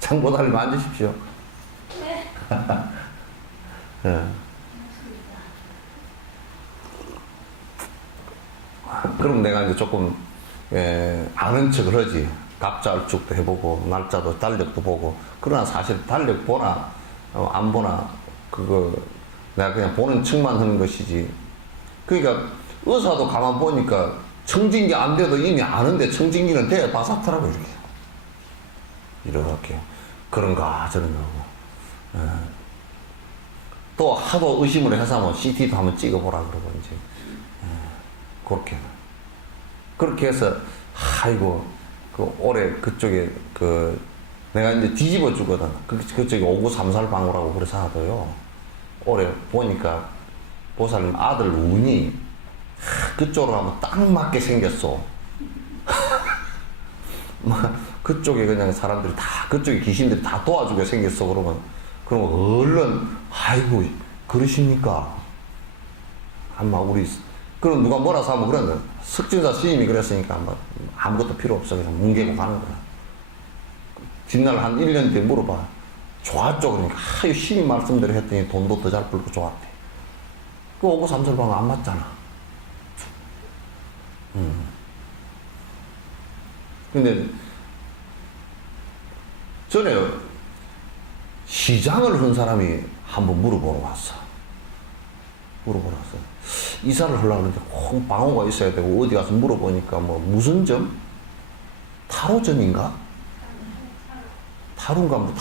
장보다리만 앉으십시오. 네. 네. 그럼 내가 이제 조금 아는 척을 하지. 갑자을축도 해보고 날짜도 달력도 보고. 그러나 사실 달력 보나 안 보나 그거 내가 그냥 보는 척만 하는 것이지. 그러니까 의사도 가만 보니까 청진기 안 돼도 이미 아는데 청진기는 돼 바삭하라고 이렇게 그런가 저런가 하고. 또 하도 의심을 해서 뭐 CT도 한번 찍어보라 그러고 이제 그렇게 해서 아이고 그 올해 그쪽에 그 내가 이제 뒤집어 주거든. 그쪽에 5934 방으라고 그래서 하더요. 올해 보니까 보살님 아들 운이 그쪽으로 하면 딱 맞게 생겼어. 그쪽에 그냥 사람들이 다 그쪽에 귀신들이 다 도와주게 생겼어. 그러면 얼른 아이고 그러십니까? 아마 우리 그럼 누가 뭐라서 하면 그러는데 석진사 스님이 그랬으니까 아무것도 필요 없어. 그냥 뭉개고 가는 거야. 뒷날 한 1년 뒤에 물어봐. 좋았죠? 그러니까 스님 말씀대로 했더니 돈도 더 잘 벌고 좋았대. 그 5934 방은 안 맞잖아. 근데 전에 시장을 한 사람이 한번 물어보러 왔어. 이사를 하려고 하는데 꼭 방호가 있어야 되고 어디 가서 물어보니까 뭐 무슨 점? 타로점인가? 타로인가 뭐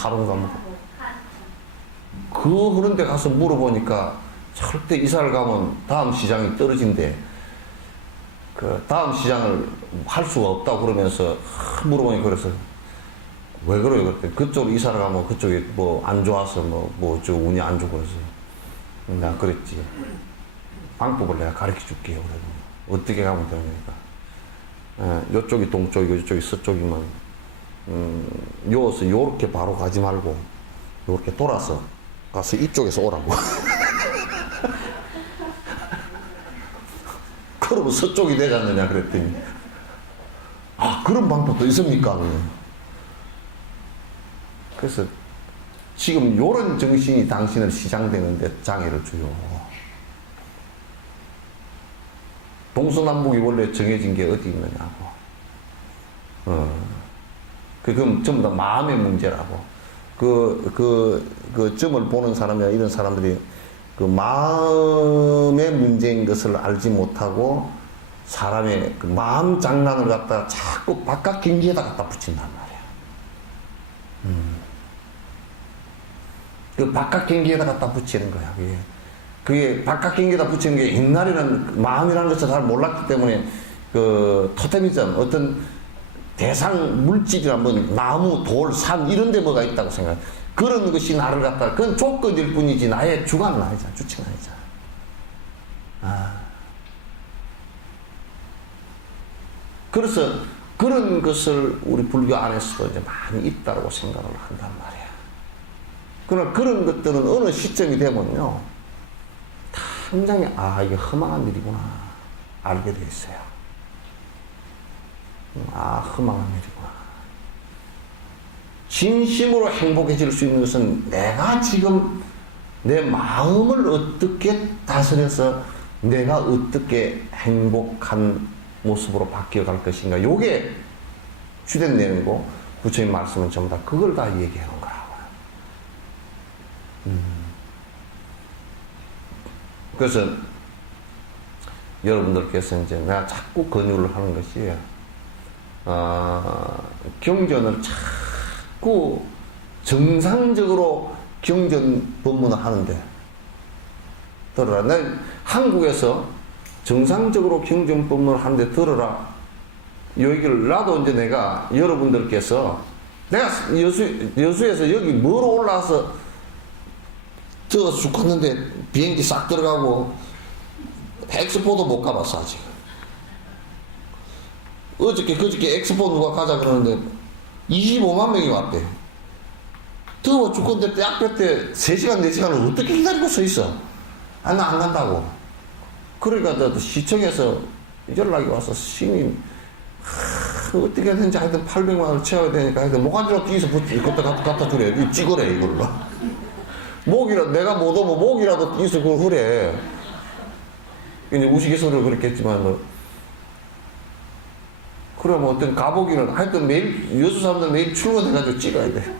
그런 데 가서 물어보니까 절대 이사를 가면 다음 시장이 떨어진대. 그 다음 시장을 할 수가 없다고 그러면서 물어보니까 그래서 왜 그래요? 그랬더니 그쪽으로 이사를 가면 그쪽이 뭐 안 좋아서 저 운이 안 좋고 그래서 내가 그랬지. 방법을 내가 가르쳐 줄게요. 그래도 어떻게 가면 되니까. 요쪽이 동쪽이고 이쪽이 서쪽이면 요어서 요렇게 바로 가지 말고 요렇게 돌아서 가서 이쪽에서 오라고. 그러면 서쪽이 되지 않느냐 그랬더니 아 그런 방법도 있습니까? 그래서 지금 요런 정신이 당신을 시장되는데 장애를 줘요. 동서남북이 원래 정해진 게 어디 있느냐고. 그럼 전부 다 마음의 문제라고. 그 점을 보는 사람이나 이런 사람들이 그 마음의 문제인 것을 알지 못하고 사람의 그 마음 장난을 갖다가 자꾸 바깥 경기에다 갖다 붙인단 말이야. 그 바깥 경기에다 갖다 붙이는 거야. 그게 바깥 경기에다 붙이는 게 옛날에는 마음이라는 것을 잘 몰랐기 때문에 그 토테미즘 어떤 대상 물질이나 뭐 나무, 돌, 산 이런 데 뭐가 있다고 생각해. 그런 것이 나를 갖다가 그건 조건일 뿐이지 나의 주관은 아니잖아. 주체는 아니잖아. 그래서 그런 것을 우리 불교 안에서도 이제 많이 있다고 생각을 한단 말이야. 그러나 그런 것들은 어느 시점이 되면요. 당장에 이게 허망한 일이구나 알게 돼 있어요. 허망한 일이구나. 진심으로 행복해질 수 있는 것은 내가 지금 내 마음을 어떻게 다스려서 내가 어떻게 행복한 모습으로 바뀌어갈 것인가. 요게 주된 내용이고 부처님 말씀은 전부 다 그걸 다 얘기하는 거라고요. 그래서 여러분들께서 이제 내가 자꾸 권유를 하는 것이 경전을 자꾸 정상적으로 경전 법문을 하는데 들어라. 난 한국에서 정상적으로 경전 법문을 하는데 들어라. 이 얘기를 나도 이제 내가 여러분들께서 내가 여수에서 여기 멀어 올라와서 더워서 죽겠는데 비행기 싹 들어가고 엑스포도 못 가봤어 아직. 그저께 엑스포 누가 가자 그러는데 25만 명이 왔대. 더워 죽겠는데 대학교 때 3시간 4시간을 어떻게 기다리고 서 있어. 나 안 간다고. 그러니까 또 시청에서 연락이 와서 스님 어떻게 하든지 하여튼 800만 원을 채워야 되니까 하여튼 목안지로 뒤에서 갖다 주래. 찍으래 이걸로. 목이라도 내가 못 오면 목이라도 뒤에서 그걸 하래. 이제 우스갯소리로 그랬겠지만 그러면 어떤 가보기는 하여튼 매일 여수 사람들 매일 출근해가지고 찍어야 돼.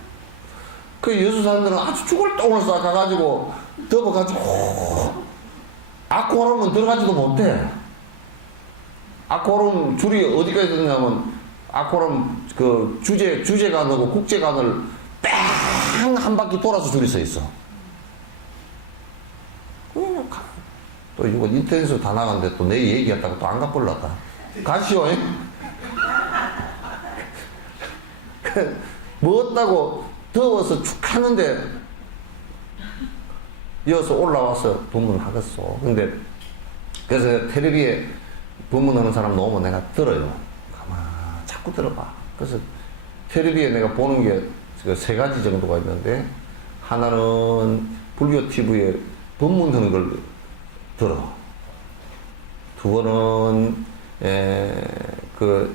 그 여수 사람들은 아주 죽을 똥을 싸가지고 덮어가지고 아쿠아리움은 들어가지도 못해. 아쿠아리움 줄이 어디까지 되냐면 아쿠아리움 그 주제관하고 국제관을 뺑 한 바퀴 돌아서 줄이 서 있어. 또 이거 인터넷으로 다 나갔는데 또 내 얘기했다가 또 안 가볼랐다. 가시오. 뭐 없다고 더워서 축 하는데 이어서 올라와서 법문하겠어. 근데 그래서 텔레비에 법문하는 사람 나오면 내가 들어요. 가만 자꾸 들어봐. 그래서 텔레비에 내가 보는 게 세 가지 정도가 있는데 하나는 불교 TV에 법문하는 걸 들어. 두 번은 그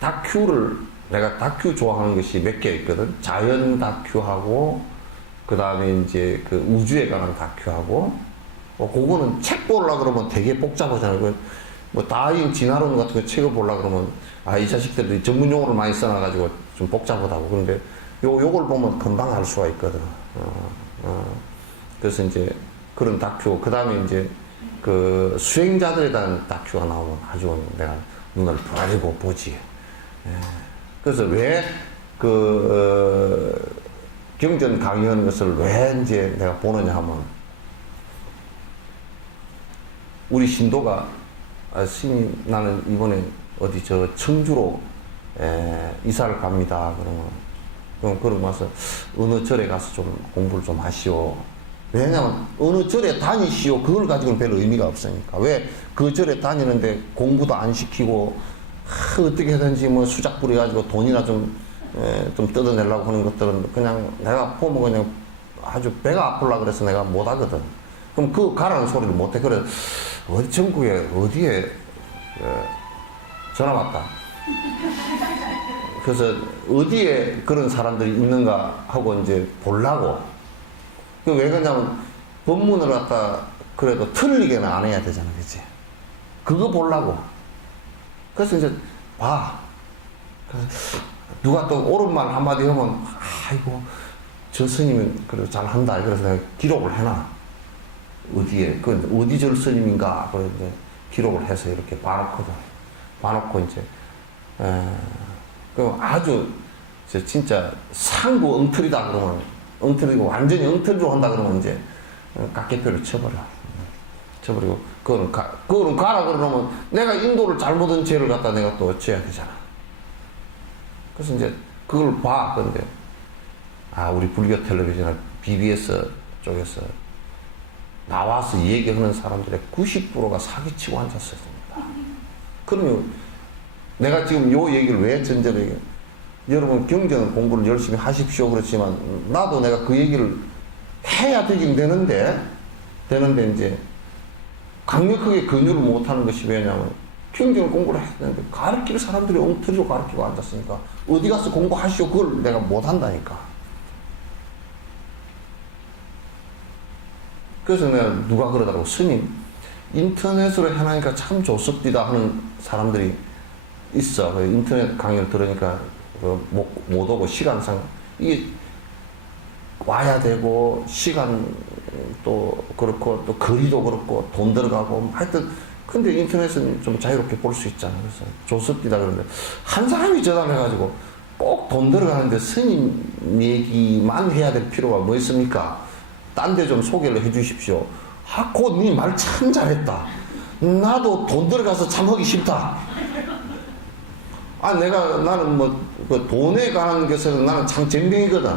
다큐를 내가 다큐 좋아하는 것이 몇 개 있거든. 자연 다큐하고 그 다음에 이제 그 우주에 관한 다큐하고 그거는 책 보려고 그러면 되게 복잡하잖아요. 뭐 다인 진화론 같은 거 책을 보려고 그러면 이 자식들이 전문 용어를 많이 써놔가지고 좀 복잡하다고. 그런데 요걸 보면 금방 알 수가 있거든. 그래서 이제 그런 다큐. 그 다음에 이제 그 수행자들에 대한 다큐가 나오면 아주 내가 눈을 부라리고 보지. 예. 그래서 왜 경전 강의하는 것을 왜 이제 내가 보느냐 하면, 우리 신도가 스님 나는 이번에 어디 저 청주로 이사를 갑니다. 그럼 그러고 와서 어느 절에 가서 좀 공부를 좀 하시오. 왜냐면 어느 절에 다니시오 그걸 가지고는 별 의미가 없으니까. 왜 그 절에 다니는데 공부도 안 시키고 어떻게 하든지 뭐 수작 부려가지고 돈이나 좀 뜯어내려고 하는 것들은 그냥 내가 보면 그냥 아주 배가 아플라 그래서 내가 못 하거든. 그럼 그 가라는 소리를 못 해. 그래 어디 전국에 어디에 전화 왔다. 그래서 어디에 그런 사람들이 있는가 하고 이제 보려고. 왜 그러냐면 법문을 갖다 그래도 틀리게는 안 해야 되잖아, 그치? 그거 보려고. 그래서 이제 봐. 누가 또 옳은 말 한마디 하면, 아이고, 저 스님은 그래도 잘 한다. 그래서 내가 기록을 해놔. 어디에, 어디 절 스님인가. 그래서 이제 기록을 해서 이렇게 봐놓거든. 봐놓고 이제, 그럼 아주, 진짜 상부 엉터리다 그러면, 엉터리고 완전히 엉터리로 한다 그러면 이제, 깎개표를 쳐버려. 쳐버리고, 그거는 가라 그러면 내가 인도를 잘못한 죄를 갖다 내가 또 져야 되잖아. 그래서 이제 그걸 봐. 근데, 우리 불교 텔레비전 BBS 쪽에서 나와서 얘기하는 사람들의 90%가 사기치고 앉았습니다. 그러면 내가 지금 요 얘기를 왜 전제로 얘기해? 여러분 경전 공부를 열심히 하십시오 그렇지만 나도 내가 그 얘기를 해야 되긴 되는데 이제 강력하게 권유를 못하는 것이 왜냐면 경전 공부를 해야 되는데 가르칠 사람들이 엉터리로 가르치고 앉았으니까 어디 가서 공부하시오 그걸 내가 못한다니까. 그래서 내가 누가 그러더라고. 스님 인터넷으로 해놓으니까 참 좋습니다 하는 사람들이 있어. 인터넷 강의를 들으니까 못 오고 시간상 이게 와야 되고 시간도 그렇고 또 거리도 그렇고 돈 들어가고 하여튼 근데 인터넷은 좀 자유롭게 볼 수 있잖아. 그래서 좋습니다 그러는데 한 사람이 전화해가지고 꼭 돈 들어가는데 스님 얘기만 해야 될 필요가 뭐 있습니까? 딴 데 좀 소개를 해 주십시오. 곧 니 말 참 잘했다. 나도 돈 들어가서 참 하기 싫다. 나는 그 돈에 관한 것에는 나는 참 쟁뱅이거든.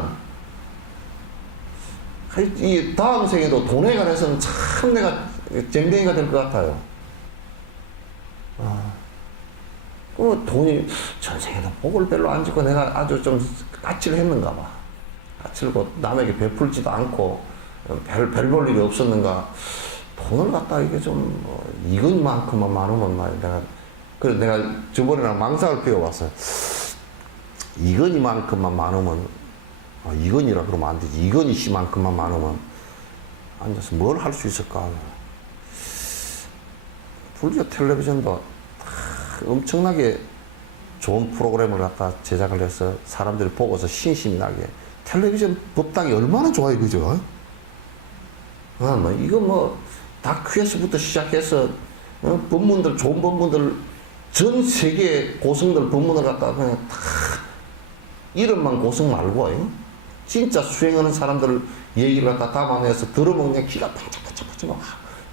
이 다음 생에도 돈에 관해서는 참 내가 쟁뱅이가 될 것 같아요. 그 돈이 전생에도 복을 별로 안 짓고 내가 아주 좀 까칠을 했는가 봐. 까칠고 남에게 베풀지도 않고 별 볼 일이 없었는가. 돈을 갖다 이게 좀 이것만큼만 많으면 말이야. 그래서 내가 저번에랑 망상을 피워봤어요. 이건이만큼만 많으면 이건이라 그러면 안 되지. 이건이 씨만큼만 많으면 앉아서 뭘 할 수 있을까. 불교 텔레비전도 엄청나게 좋은 프로그램을 갖다 제작을 해서 사람들이 보고서 신심이 나게. 텔레비전 법당이 얼마나 좋아요, 그죠? 이거 다큐에서부터 시작해서 법문들, 좋은 법문들, 전 세계 고성들 법문을 갖다가 그냥 다 이름만 고성 말고 진짜 수행하는 사람들 얘기를 갖다 담아내서 들어보면 그냥 기가 팡짝팡짝팡짝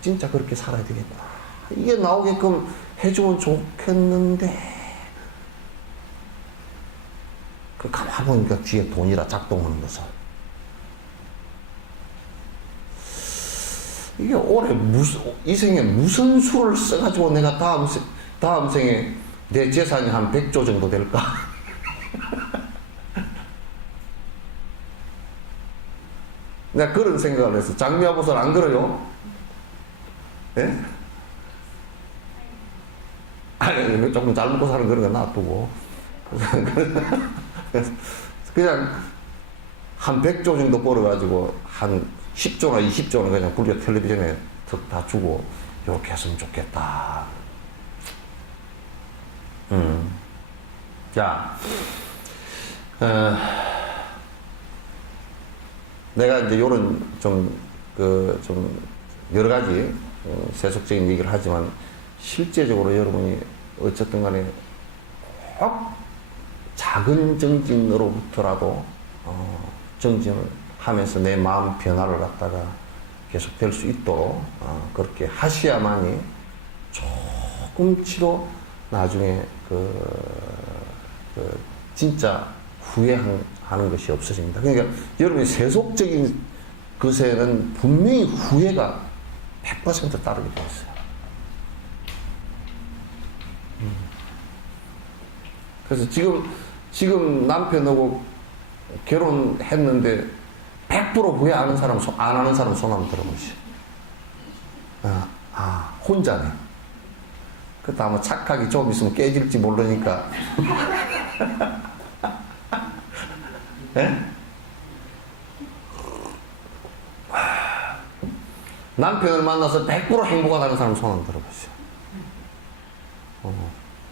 진짜 그렇게 살아야 되겠구나. 이게 나오게끔 해주면 좋겠는데 그 가만 보니까 뒤에 돈이라 작동하는 것을 이게 올해 이 생에 무슨 수를 써가지고 내가 다음 생에 내 재산이 한 100조 정도 될까? 내가 그런 생각을 했어. 장미 아버선 안 그래요? 예? 아니, 조금 잘 먹고 사는 그런 거 놔두고. 그냥 한 100조 정도 벌어가지고 한 10조나 20조는 그냥 불교 텔레비전에 다 주고 이렇게 했으면 좋겠다. 자, 내가 이제 요런 좀 여러 가지 세속적인 얘기를 하지만 실제적으로 여러분이 어쨌든 간에 꼭 작은 정진으로부터라도 정진을 하면서 내 마음 변화를 갖다가 계속 될 수 있도록 그렇게 하셔야만이 조금치도 나중에 진짜 후회하는 것이 없어집니다. 그러니까 여러분이 세속적인 것에는 분명히 후회가 100% 따르게 되어 있어요. 그래서 지금 남편하고 결혼했는데 100% 후회 안 하는 사람, 안 하는 사람 손 한번 들어보시죠. 혼자네. 그것도 아마 착하기 좀 있으면 깨질지 모르니까. 네? 남편을 만나서 100% 행복하다는 사람 손 한번 들어보시죠.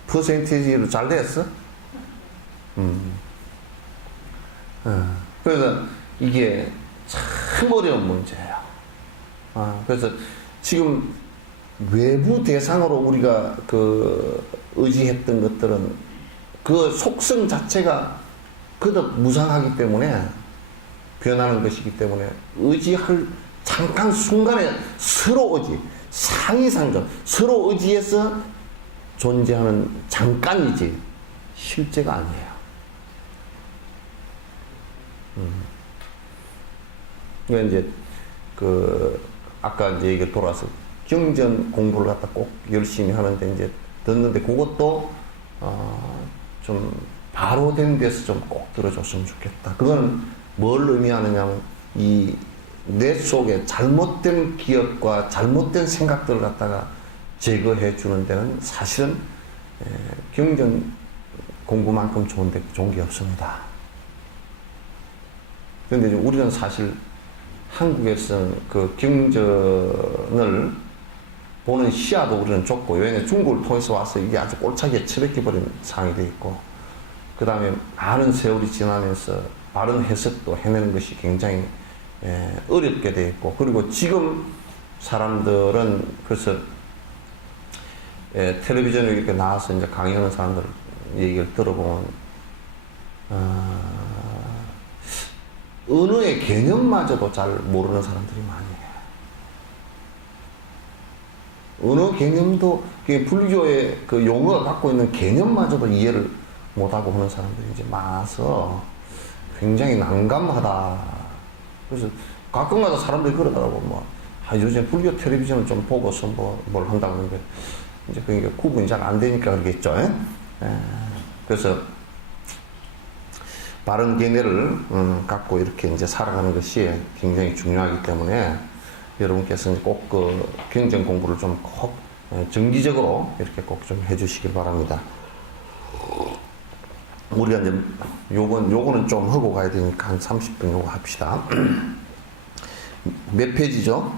퍼센티지로 잘 됐어? 그래서 이게 참 어려운 문제예요. 그래서 지금 외부 대상으로 우리가 의지했던 것들은 그 속성 자체가 그덕 무상하기 때문에 변하는 것이기 때문에 의지할 잠깐 순간에 서로 의지, 상이상전, 서로 의지해서 존재하는 잠깐이지 실제가 아니에요. 이제 아까 이제 얘기 돌아서 경전 공부를 갖다 꼭 열심히 하는데 이제 듣는데 그것도 좀 바로 된 데서 좀 꼭 들어줬으면 좋겠다. 그건 뭘 의미하느냐면 이 뇌 속에 잘못된 기억과 잘못된 생각들을 갖다가 제거해 주는 데는 사실은 경전 공부만큼 좋은 게 없습니다. 그런데 우리는 사실 한국에서는 그 경전을 보는 시야도 우리는 좁고, 왜냐하면 중국을 통해서 와서 이게 아주 꼴차게 처박혀버린 상황이 되어 있고, 그 다음에 많은 세월이 지나면서 바른 해석도 해내는 것이 굉장히 어렵게 되어 있고, 그리고 지금 사람들은 그래서 텔레비전에 이렇게 나와서 이제 강의하는 사람들 얘기를 들어보면 언어의 개념마저도 잘 모르는 사람들이 많이 해요. 언어 개념도 불교의 그 용어가 갖고 있는 개념마저도 이해를 못하고 하는 사람들이 이제 많아서 굉장히 난감하다. 그래서 가끔가다 사람들이 그러더라고. 요즘 불교 텔레비전을 좀 보고서 뭘 한다고 하는데 이제 그게 구분이 잘 안 되니까 그러겠죠. 그래서 바른 견해를 갖고 이렇게 이제 살아가는 것이 굉장히 중요하기 때문에 여러분께서는 꼭 그 경전 공부를 좀 꼭 정기적으로 이렇게 꼭 좀 해주시길 바랍니다. 우리가 이제 요거는 좀 하고 가야 되니까 한 30분 요거 합시다. 몇 페이지죠?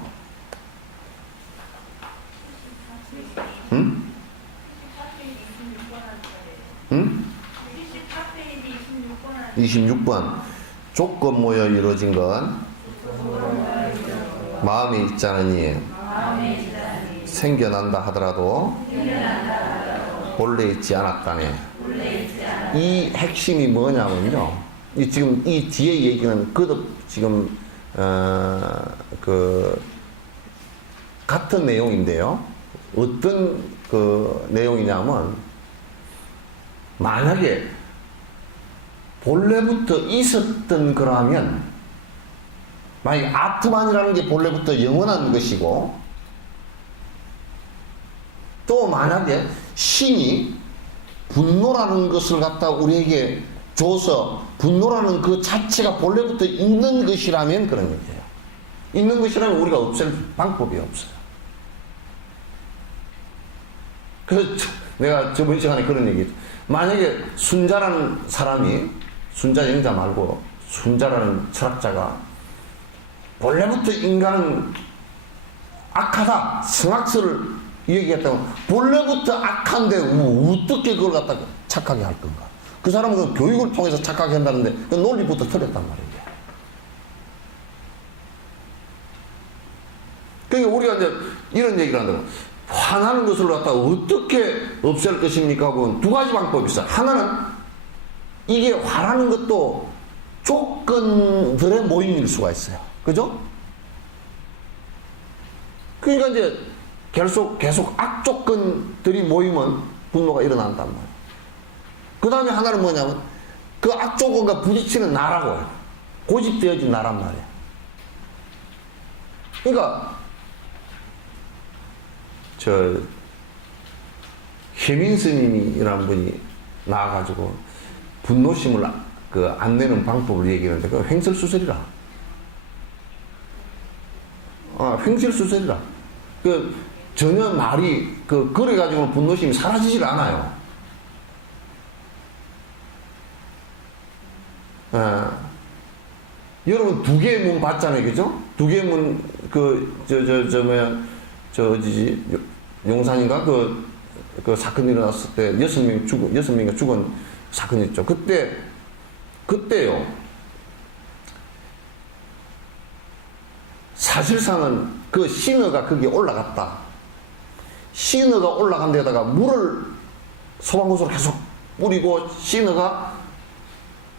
응? 응? 26번. 조건 모여 이루어진 건 마음에 있지 않으니 생겨난다 하더라도 본래 있지 않았다네. 이 핵심이 뭐냐면요. 지금 이 뒤에 얘기는 지금 같은 내용인데요. 어떤 내용이냐면, 만약에 본래부터 있었던 거라면, 만약에 아픔만이라는 게 본래부터 영원한 것이고, 또 만약에 신이 분노라는 것을 갖다 우리에게 줘서 분노라는 그 자체가 본래부터 있는 것이라면 그런 얘기예요. 있는 것이라면 우리가 없앨 방법이 없어요. 그래서 내가 저번 시간에 그런 얘기 했죠. 만약에 순자라는 사람이, 순자 영자 말고 순자라는 철학자가 본래부터 인간은 악하다, 성악설을 얘기했다고, 본래부터 악한데 어떻게 그걸 갖다가 착하게 할 건가? 그 사람은 그 교육을 통해서 착하게 한다는데 그 논리부터 틀렸단 말이에요. 그러니까 우리가 이제 이런 얘기를 한다고. 화나는 것을 갖다가 어떻게 없앨 것입니까? 하고 두 가지 방법이 있어요. 하나는 이게 화나는 것도 조건들의 모임일 수가 있어요. 그죠? 그러니까 이제 계속 악조건들이 모이면 분노가 일어난단 말이에요. 그 다음에 하나는 뭐냐면 그 악조건과 부딪히는 나라고요. 고집되어진 나란 말이에요. 그러니까 혜민 스님이라는 분이 나와가지고 분노심을 안 내는 방법을 얘기하는데 그 횡설수설이라. 횡설수설이라. 전혀 말이 그래가지고 분노심이 사라지질 않아요. 여러분 두 개의 문 봤잖아요, 그죠? 두 개의 문 용산인가 그 사건이 일어났을 때 여섯 명이 죽은 사건이 있죠. 그때요. 사실상은 그 신어가 거기에 올라갔다. 신어가 올라간 데다가 물을 소방호수로 계속 뿌리고 신어가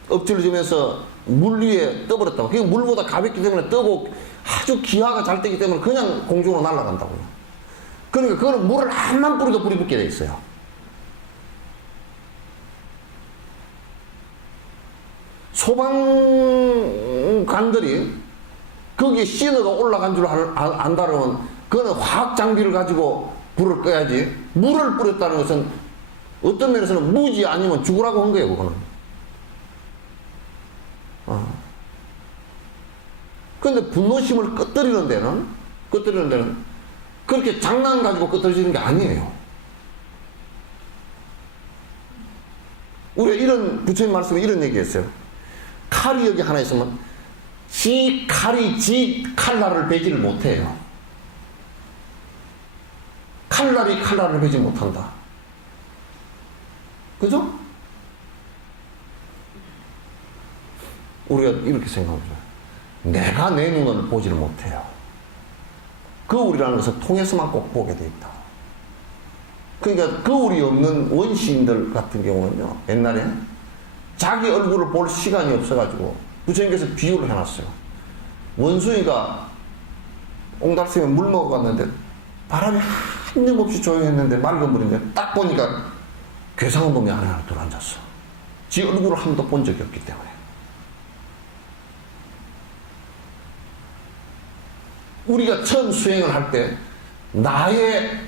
엎질러지면서 물 위에 떠버렸다고. 그게 물보다 가볍기 때문에 떠고 아주 기하가 잘 되기 때문에 그냥 공중으로 날아간다고요. 그러니까 그거는 물을 한만 뿌리도 불이 붙게 돼 있어요. 소방관들이 거기에 신호가 올라간 줄 안다면 그거는 화학 장비를 가지고 불을 꺼야지. 물을 뿌렸다는 것은 어떤 면에서는 무지 아니면 죽으라고 한 거예요, 그거는. 그런데 분노심을 끄트리는 데는 그렇게 장난 가지고 끄트리는 게 아니에요. 우리가 이런 부처님 말씀에 이런 얘기했어요. 칼이 여기 하나 있으면 지 칼이 지 칼날을 베지를 못해요. 칼날이 칼날을 베지 못한다. 그죠? 우리가 이렇게 생각하죠. 내가 내 눈을 보지를 못해요. 거울이라는 것은 통해서만 꼭 보게 돼 있다. 그러니까 거울이 없는 원시인들 같은 경우는요, 옛날에 자기 얼굴을 볼 시간이 없어가지고 부처님께서 비유를 해놨어요. 원숭이가 옹달샘에 물 먹어갔는데 바람이 한점 없이 조용했는데 맑은 물인데 딱 보니까 괴상한 놈이 안에 하나 들어앉았어. 지 얼굴을 한 번도 본 적이 없기 때문에. 우리가 처음 수행을 할 때 나의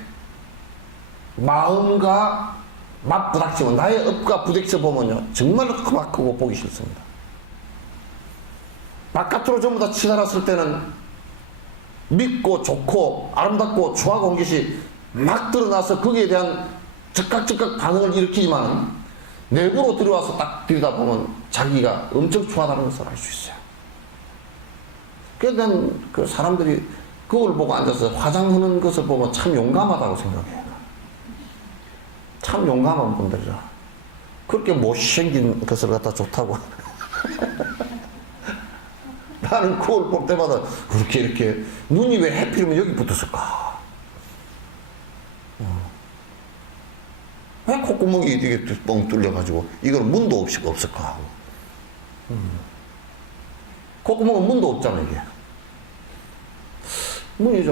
마음과 맞부닥치면 나의 업과 부딪혀 보면요 정말로 막 크고 보기 싫습니다. 바깥으로 전부 다 치달았을 때는 믿고 좋고 아름답고 좋아하고 온 것이 막 드러나서 거기에 대한 즉각 반응을 일으키지만 내부로 들어와서 딱 들여다보면 자기가 엄청 좋아하는 것을 알 수 있어요. 그래서 난 그 사람들이 그걸 보고 앉아서 화장하는 것을 보면 참 용감하다고 생각해요. 참 용감한 분들이라. 그렇게 못생긴 것을 갖다 좋다고. 나는 그걸 볼 때마다 그렇게 이렇게 눈이 왜 해필이면 여기 붙었을까? 왜 콧구멍이 이렇게 뻥 뚫려가지고 이걸 문도 없이 없을까 하고. 콧구멍은 문도 없잖아 이게. 문이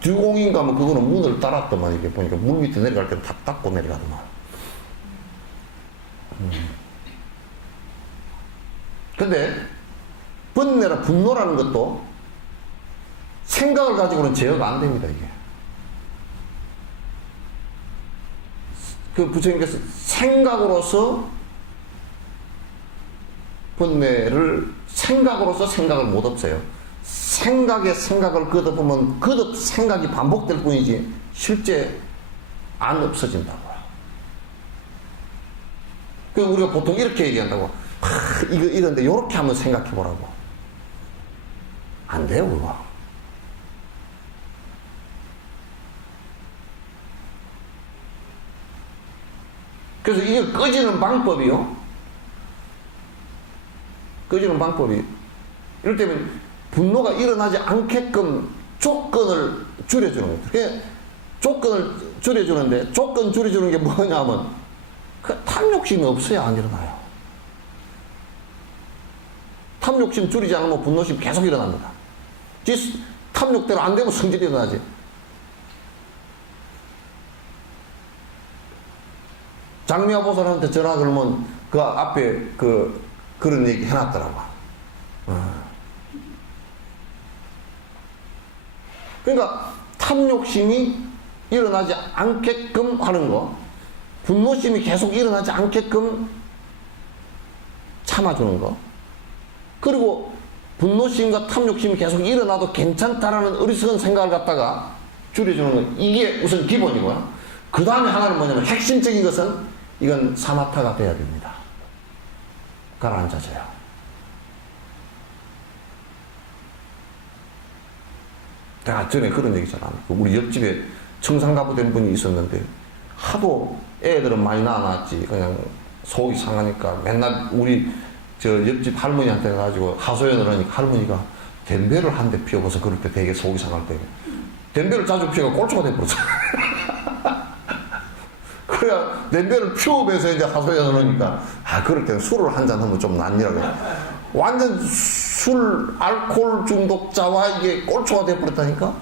듀공인가 뭐 그거는 문을 따랐더만 이게 보니까 물 밑에 내려갈 때는 다 닦고 내려가더만. 근데 번뇌나 분노라는 것도 생각을 가지고는 제어가 안 됩니다 이게. 그 부처님께서 생각으로서 번뇌를 생각을 못 없애요. 생각에 생각을 걷어보면 거듭 생각이 반복될 뿐이지 실제 안 없어진다고요. 그 우리가 보통 이렇게 얘기한다고. 이거 이런데 요렇게 한번 생각해 보라고. 안 돼요 그거. 그래서 이게 꺼지는 방법이 이럴 때면 분노가 일어나지 않게끔 조건을 줄여주는 거예요. 그게 조건을 줄여주는데, 조건 줄여주는 게 뭐냐면, 그 탐욕심이 없어야 안 일어나요. 탐욕심 줄이지 않으면 분노심 계속 일어납니다. 탐욕대로 안 되면 성질이 일어나지. 장미화 보살한테 전화 그러면 그 앞에 그런 얘기 해놨더라고. 그러니까 탐욕심이 일어나지 않게끔 하는 거, 분노심이 계속 일어나지 않게끔 참아주는 거, 그리고 분노심과 탐욕심이 계속 일어나도 괜찮다라는 어리석은 생각을 갖다가 줄여주는 거, 이게 우선 기본이고요. 그 다음에 하나는 뭐냐면, 핵심적인 것은 이건 사마타가 돼야 됩니다. 가라앉아져요. 내가 전에 그런 얘기 잘 안 하고, 우리 옆집에 청산가부 된 분이 있었는데, 하도 애들은 많이 낳아놨지, 그냥 속이 상하니까 맨날 우리 저 옆집 할머니한테 가지고 하소연을 하니까 할머니가 담배를 한 대 피워봐서 그럴 때 되게 속이 상할 때, 담배를 자주 피워가 꼴초가 돼버렸어. 그래야 담배를 피우면서 이제 하소연을 하니까, 그럴 때는 술을 한 잔 하면 좀 낫니라고. 완전 알코올 중독자와 이게 꼴초가 돼버렸다니까?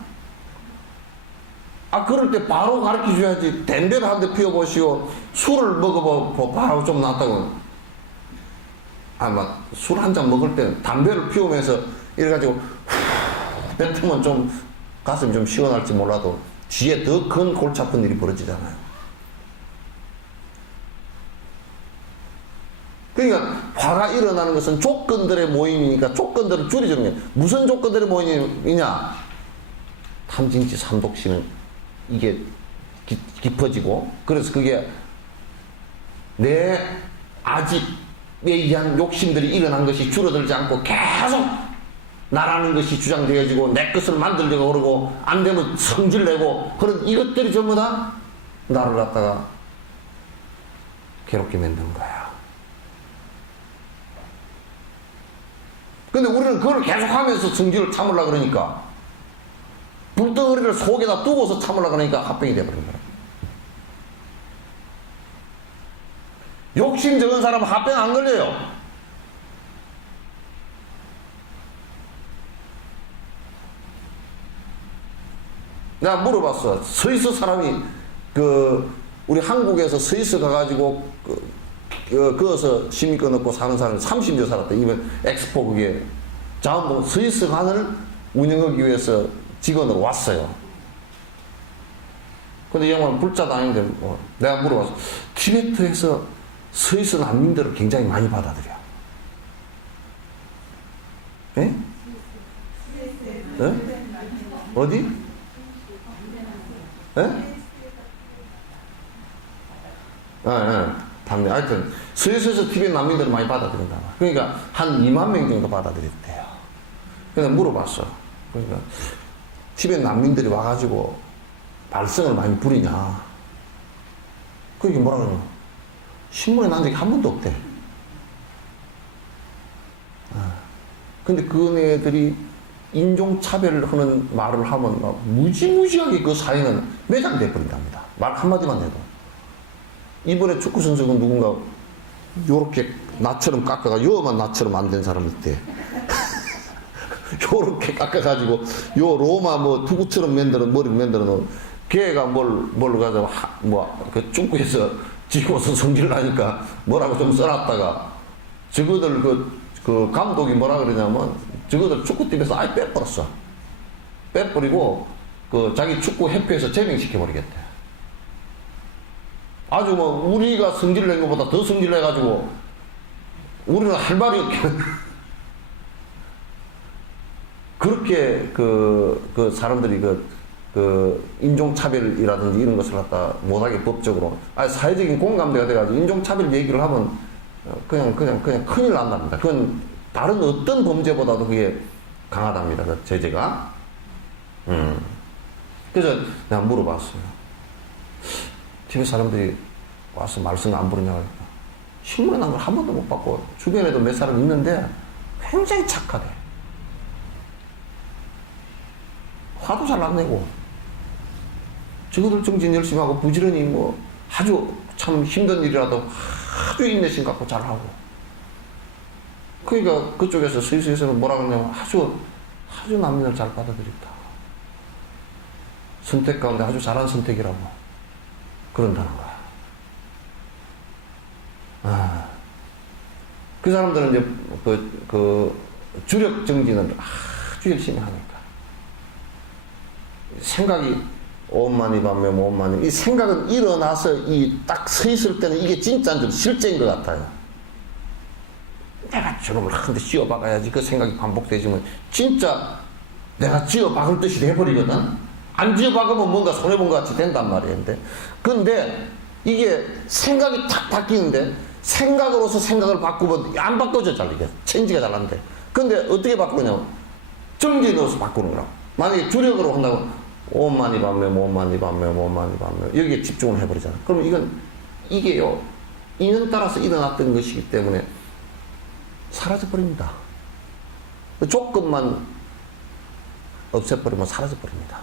그럴 때 바로 가르쳐 줘야지. 담배를 한 대 피워보시오. 술을 먹어보고 바로 좀 낫다고. 술 한 잔 먹을 때 담배를 피우면서 이래가지고, 뱉으면 좀 가슴이 좀 시원할지 몰라도 뒤에 더 큰 골치 아픈 일이 벌어지잖아요. 그러니까 화가 일어나는 것은 조건들의 모임이니까 조건들을 줄여주는 게, 무슨 조건들의 모임이냐? 탐진치 삼독신은 이게 깊어지고, 그래서 그게 내 아집에 의한 욕심들이 일어난 것이 줄어들지 않고 계속 나라는 것이 주장되어지고, 내 것을 만들려고 그러고, 안 되면 성질내고, 그런 이것들이 전부 다 나를 갖다가 괴롭게 만드는 거야. 근데 우리는 그걸 계속 하면서 성질을 참으려고 그러니까, 불덩어리를 속에다 두고서 참으려고 그러니까 합병이 돼버린 거야. 욕심 적은 사람은 합병 안 걸려요. 내가 물어봤어. 스위스 사람이, 우리 한국에서 스위스 가가지고, 거기서 시민권 얻고 사는 사람이 30년 살았다. 이번 엑스포 그게 자원봉 스위스관을 운영하기 위해서 직원으로 왔어요. 근데 이 양반은 불자도 아닌데, 내가 물어봤어. 티베트에서 스위스 난민들을 굉장히 많이 받아들여. 예? 예? 어디? 예? 하여튼 스위스에서 티베트 난민들을 많이 받아들인다. 그러니까 한 2만 명 정도 받아들였대요. 그래서 물어봤어. 그러니까 티베트 난민들이 와가지고 발성을 많이 부리냐. 그게 뭐라 그러냐. 신문에 난 적이 한 번도 없대. 근데 그네들이 인종차별을 하는 말을 하면 막 무지무지하게 그 사회는 매장돼 버린답니다. 말 한마디만 해도. 이번에 축구선수가 누군가 요렇게 나처럼 깎아가, 요만 나처럼 안 된 사람이 있대. 요렇게 깎아가지고 요 로마 두구처럼 머리를 만들어 놓은 걔가 뭘 가지고 그 축구에서 지고서 성질 나니까 뭐라고 좀 써놨다가 저거들 그 감독이 뭐라 그러냐면 저거들 축구팀에서 아예 빼버렸어. 빼버리고 자기 축구 협회에서 제명시켜버리겠대. 아주 우리가 성질 낸 것보다 더 성질 내가지고 우리는 할 말이 없게 그렇게 그 사람들이 인종차별이라든지 이런 것을 갖다 못하게 법적으로 사회적인 공감대가 돼가지고 인종차별 얘기를 하면 그냥 큰일 난답니다. 그건 다른 어떤 범죄보다도 그게 강하답니다. 그 제재가. 그래서 내가 물어봤어요. TV 사람들이 와서 말씀 안 부르냐고 하니까 신문에 난 걸 한 번도 못 봤고 주변에도 몇 사람 있는데 굉장히 착하대. 화도 잘 안 내고. 저거들 정진 열심히 하고 부지런히 뭐 아주 참 힘든 일이라도 아주 인내심 갖고 잘하고. 그러니까 그쪽에서 스위스에서는 뭐라 그러냐면 아주 난민을 잘 받아들였다. 선택 가운데 아주 잘한 선택이라고 그런다는 거야. 그 사람들은 이제 그 주력 정진을 아주 열심히 하니까 생각이 오만이 반면 오만이, 이 생각은 일어나서 이 딱 서 있을 때는 이게 진짜인 줄 실제인 것 같아요. 내가 저놈을 한 대 쥐어 박아야지 그 생각이 반복되지만 진짜 내가 쥐어 박을 듯이 돼버리거든. 안 쥐어 박으면 뭔가 손해본 것 같이 된단 말이었는데, 근데 이게 생각이 탁 바뀌는데 생각으로서 생각을 바꾸면 안 바꿔져 잘 이게 체인지가 잘 안 돼. 근데 어떻게 바꾸냐면 정지에 넣어서 바꾸는 거라고. 만약에 주력으로 한다고 오만이 반면 오만이 반면 오만이 반면 여기에 집중을 해버리잖아. 그러면 이게요 인연 따라서 일어났던 것이기 때문에 사라져버립니다. 조금만 없애버리면 사라져버립니다.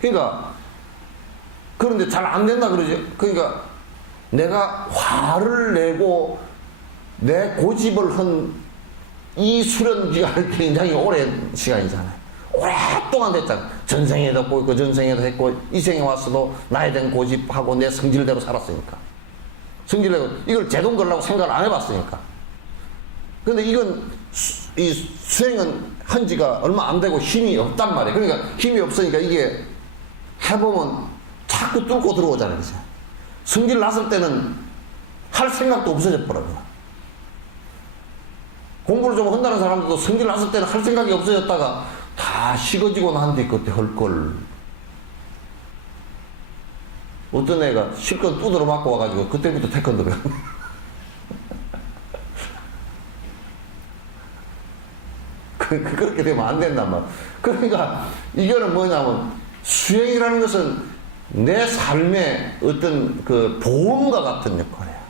그러니까 그런데 잘 안 된다 그러지. 그러니까 내가 화를 내고 내 고집을 한 이 수련 기간이 굉장히 오랜 시간이잖아요. 오랫동안 됐잖아. 전생에도 했고 그 전생에도 했고 이 생에 와서도 나에 대한 고집하고 내 성질대로 살았으니까. 성질대로 이걸 제동 걸라고 생각을 안 해봤으니까. 근데 이건 이 수행은 한 지가 얼마 안 되고 힘이 없단 말이에요. 그러니까 힘이 없으니까 이게 해보면 자꾸 뚫고 들어오잖아요. 그죠? 성질 났을 때는 할 생각도 없어져 버려요. 공부를 좀 한다는 사람들도 성질 났을 때는 할 생각이 없어졌다가 다 식어지고 난 뒤 그때 할 걸. 어떤 애가 실컷 두드러 맞고 와가지고 그때부터 태권도 배워. 그렇게 되면 안 된단 말이야. 그러니까 이거는 뭐냐면 수행이라는 것은 내 삶의 어떤 그 보험과 같은 역할이야.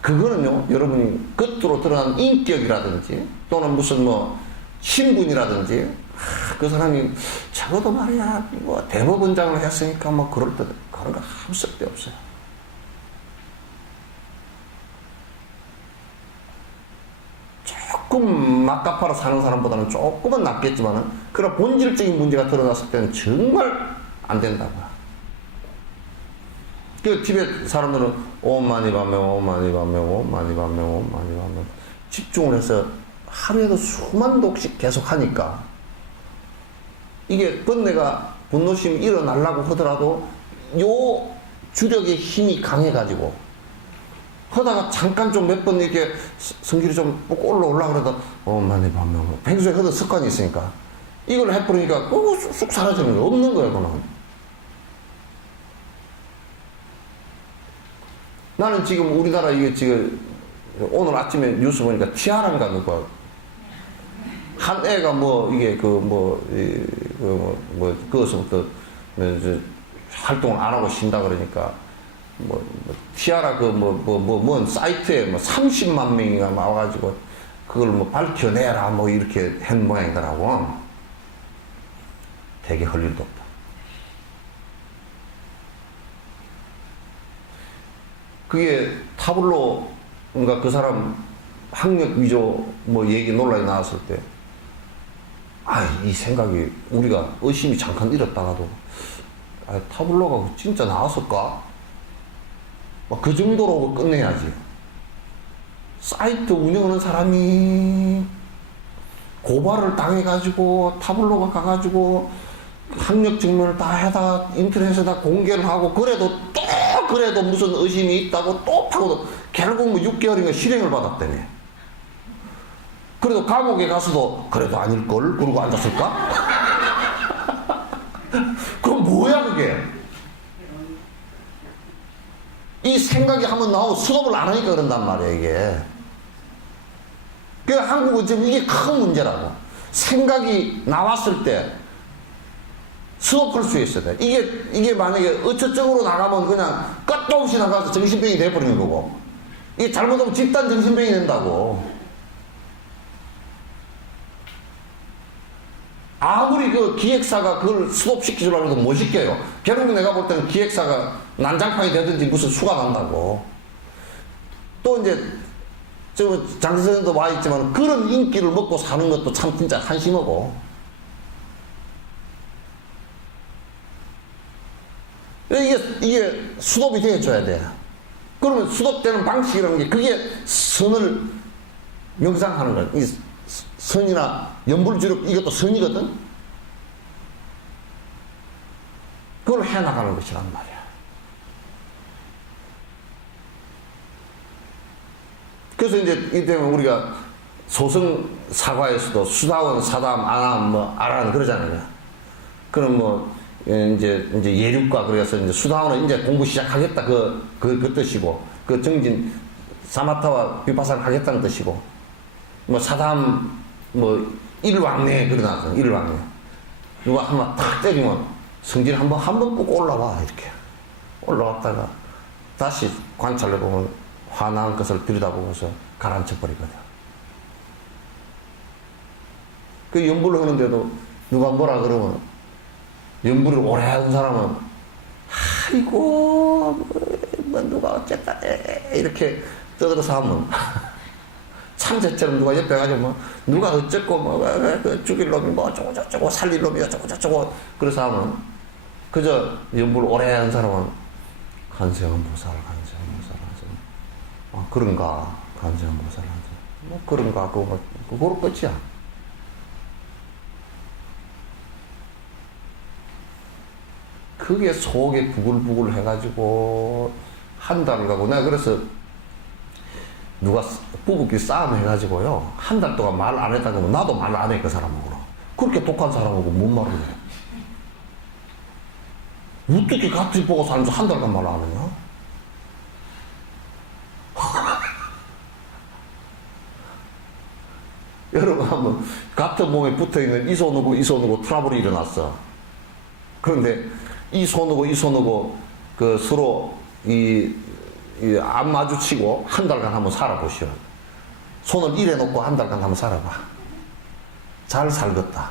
그거는요, 여러분이 겉으로 드러난 인격이라든지 또는 무슨 뭐 신분이라든지 그 사람이 적어도 말이야 뭐 대법원장을 했으니까 뭐 그럴 때 그런 거 아무 쓸데 없어요. 조금 막가파로 사는 사람보다는 조금은 낫겠지만은 그런 본질적인 문제가 드러났을 때는 정말 안 된다고요. 그 티벳 사람들은 오만이 반면 오만이 반면 오만이 반면 오만이 반면 집중을 해서 하루에도 수만 독씩 계속 하니까 이게 번뇌가 분노심이 일어나려고 하더라도 요 주력의 힘이 강해가지고 하다가 잠깐 좀 몇 번 이렇게 성질이 좀 올라오려고 그러다 오만이 반면 평소에 하던 습관이 있으니까 이걸 해버리니까 쑥 사라지는 거 없는 거예요. 그는 나는 지금 우리나라 이게 지금 오늘 아침에 뉴스 보니까 티아라인가 누가 한 애가 뭐 이게 그것부터 활동을 안 하고 쉰다 그러니까 티아라 뭔 사이트에 뭐 30만 명이가 나와가지고 그걸 뭐 밝혀내라 뭐 이렇게 한 모양이더라고. 되게 할 일도 없다. 그게 타블로인가 그 사람 학력 위조 뭐 얘기 논란이 나왔을 때, 이 생각이 우리가 의심이 잠깐 잃었다가도, 타블로가 진짜 나왔을까? 그 정도로 끝내야지. 사이트 운영하는 사람이 고발을 당해가지고 타블로가 가가지고 학력 증명을 다 해다 인터넷에다 공개를 하고 그래도 무슨 의심이 있다고 또 파고도 결국 뭐 6개월인가 실형을 받았다며. 그래도 감옥에 가서도 그래도 아닐걸? 그러고 앉았을까? 그럼 뭐야 그게? 이 생각이 한번 나오고 수업을 안 하니까 그런단 말이야 이게. 그러니까 한국은 지금 이게 큰 문제라고. 생각이 나왔을 때 수업할 수 있어야 돼. 이게 만약에 어처쪽으로 나가면 그냥 끝도 없이 나가서 정신병이 돼버리는 거고, 이게 잘못하면 집단 정신병이 된다고. 아무리 그 기획사가 그걸 스톱시키려고 해도 못 시켜요. 결국 내가 볼 때는 기획사가 난장판이 되든지 무슨 수가 난다고. 또 이제, 장선생도 와 있지만 그런 인기를 먹고 사는 것도 참 진짜 한심하고. 이게 수도비 되어줘야 돼. 그러면 수도되는 방식이라는 게 그게 선을 명상하는 거야. 이 선이나 연불주력 이것도 선이거든. 그걸 해나가는 것이란 말이야. 그래서 이제 이 때문에 우리가 소승 사과에서도 수다원, 사담, 안함, 뭐 아란 그러잖아요. 그럼 뭐 이제 예륙과 그래서 이제 수다원은 이제 공부 시작하겠다 그 뜻이고, 그 정진 사마타와 비파사를 하겠다는 뜻이고, 뭐 사담 뭐 일왕래 그러나 일왕래 누가 한번 탁 때리면 성질 한번 꼭 올라와. 이렇게 올라왔다가 다시 관찰해 보면 화나는 것을 들여다보면서 가라앉혀 버리거든. 그 연불을 하는데도 누가 뭐라 그러면, 연불을 오래 한 사람은 아이고 뭐 누가 어쨌다 이렇게 떠들어서 하면 참새처럼 누가 옆에 가지고 뭐 누가 어쨌고 뭐 죽일 놈이 뭐 어쩌고 저쩌고 살릴 놈이 어쩌고 저쩌고 그래서 하면, 그저 연불을 오래 한 사람은 간세음보살 그런가, 간세음보살 뭐 그런가, 그거로 끝이야. 그게 속에 부글부글 해가지고 한 달을 가고, 내가 그래서 누가 부부끼리 싸움 해가지고요 한 달 동안 말 안 했다 그러면 나도 말 안 해. 그 사람하고 그렇게 독한 사람하고 뭔 말을 해. 어떻게 같이 보고 살면서 한 달간 말 안 하냐? 여러분 한번 같은 몸에 붙어있는 이 손하고 트러블이 일어났어. 그런데 이 손하고 그 서로 안 마주치고 한 달간 한번 살아보시오. 손을 이래 놓고 한 달간 한번 살아봐. 잘 살겠다.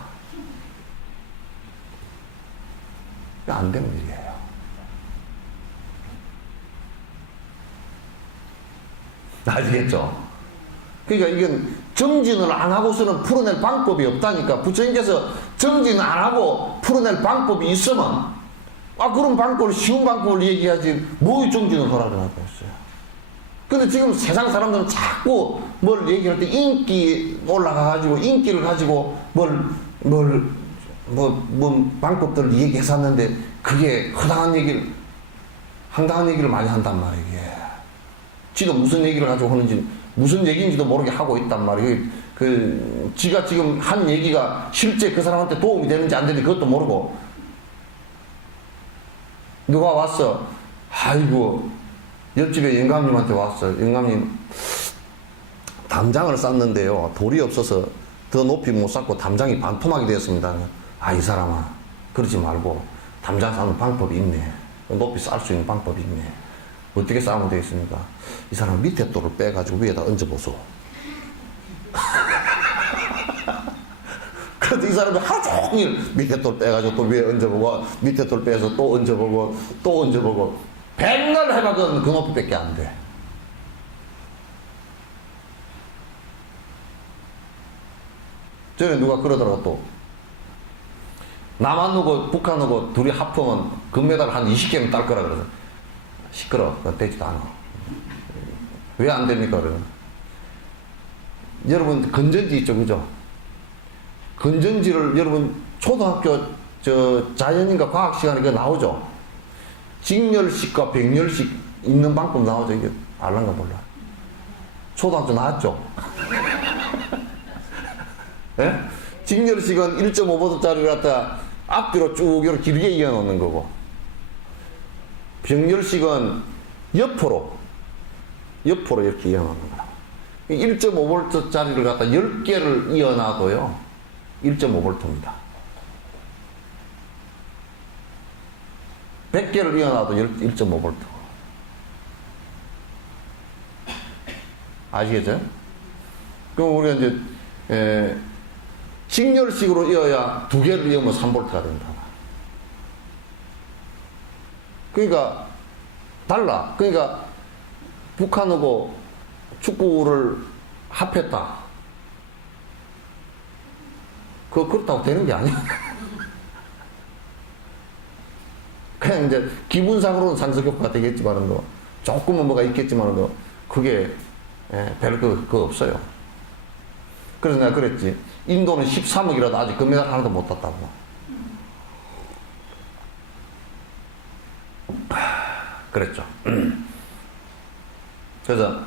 안 되는 일이에요. 아시겠죠? 그러니까 이건 정진을 안 하고서는 풀어낼 방법이 없다니까. 부처님께서 정진 안 하고 풀어낼 방법이 있으면 그런 방법을, 쉬운 방법을 얘기하지 뭐 정진을 하라고 하고 있어요. 근데 지금 세상 사람들은 자꾸 뭘 얘기할 때 인기 올라가가지고 인기를 가지고 뭐 방법들을 얘기해서 하는데 그게 황당한 얘기를 많이 한단 말이에요. 이게. 지도 무슨 얘기를 가지고 하는지, 무슨 얘기인지도 모르게 하고 있단 말이에요. 지가 지금 한 얘기가 실제 그 사람한테 도움이 되는지 안 되는지 그것도 모르고, 누가 왔어. 아이고, 옆집에 영감님한테 왔어. 영감님, 담장을 쌌는데요. 돌이 없어서 더 높이 못 쌓고 담장이 반토막이 되었습니다. 이 사람아, 그러지 말고 담장 쌓는 방법이 있네. 높이 쌀 수 있는 방법이 있네. 어떻게 쌓으면 되겠습니까? 이 사람 밑에 돌을 빼가지고 위에다 얹어보소. 그래서 이 사람이 하루 종일 밑에 돌 빼가지고 또 위에 얹어보고, 밑에 돌 빼서 또 얹어보고, 또 얹어보고, 백날 해봐도 그 높이밖에 안 돼. 전에 누가 그러더라고. 또 남한하고 북한하고 둘이 합하면 금메달 한 20개는 딸 거라 그래서. 시끄러. 그건 되지도 않아. 왜 안 됩니까? 그러면 여러분 건전지 있죠, 그죠? 건전지를 여러분 초등학교 자연인가 과학 시간에 그거 나오죠? 직렬식과 백렬식 있는 방법 나오죠? 이게 알란가 몰라. 초등학교 나왔죠? 예? 직렬식은 1.5V짜리를 갖다 앞뒤로 쭉 이렇게 길게 이어놓는 거고, 병렬식은 옆으로 이렇게 이어놓는 거야. 1.5V짜리를 갖다 10개를 이어놔도요 1.5V입니다. 100개를 이어놔도 1.5V. 아시겠죠? 그럼 우리가 이제, 직렬식으로 이어야 두 개를 이으면 3볼트가 된다. 그러니까, 달라. 그러니까, 북한하고 축구를 합했다. 그렇다고 되는 게 아니야. 그냥 이제 기분상으로는 상승 효과가 되겠지만, 조금은 뭐가 있겠지만, 그게 별 그거 없어요. 그래서 내가 그랬지. 인도는 13억이라도 아직 금메달 하나도 못 땄다고. 그랬죠. 그래서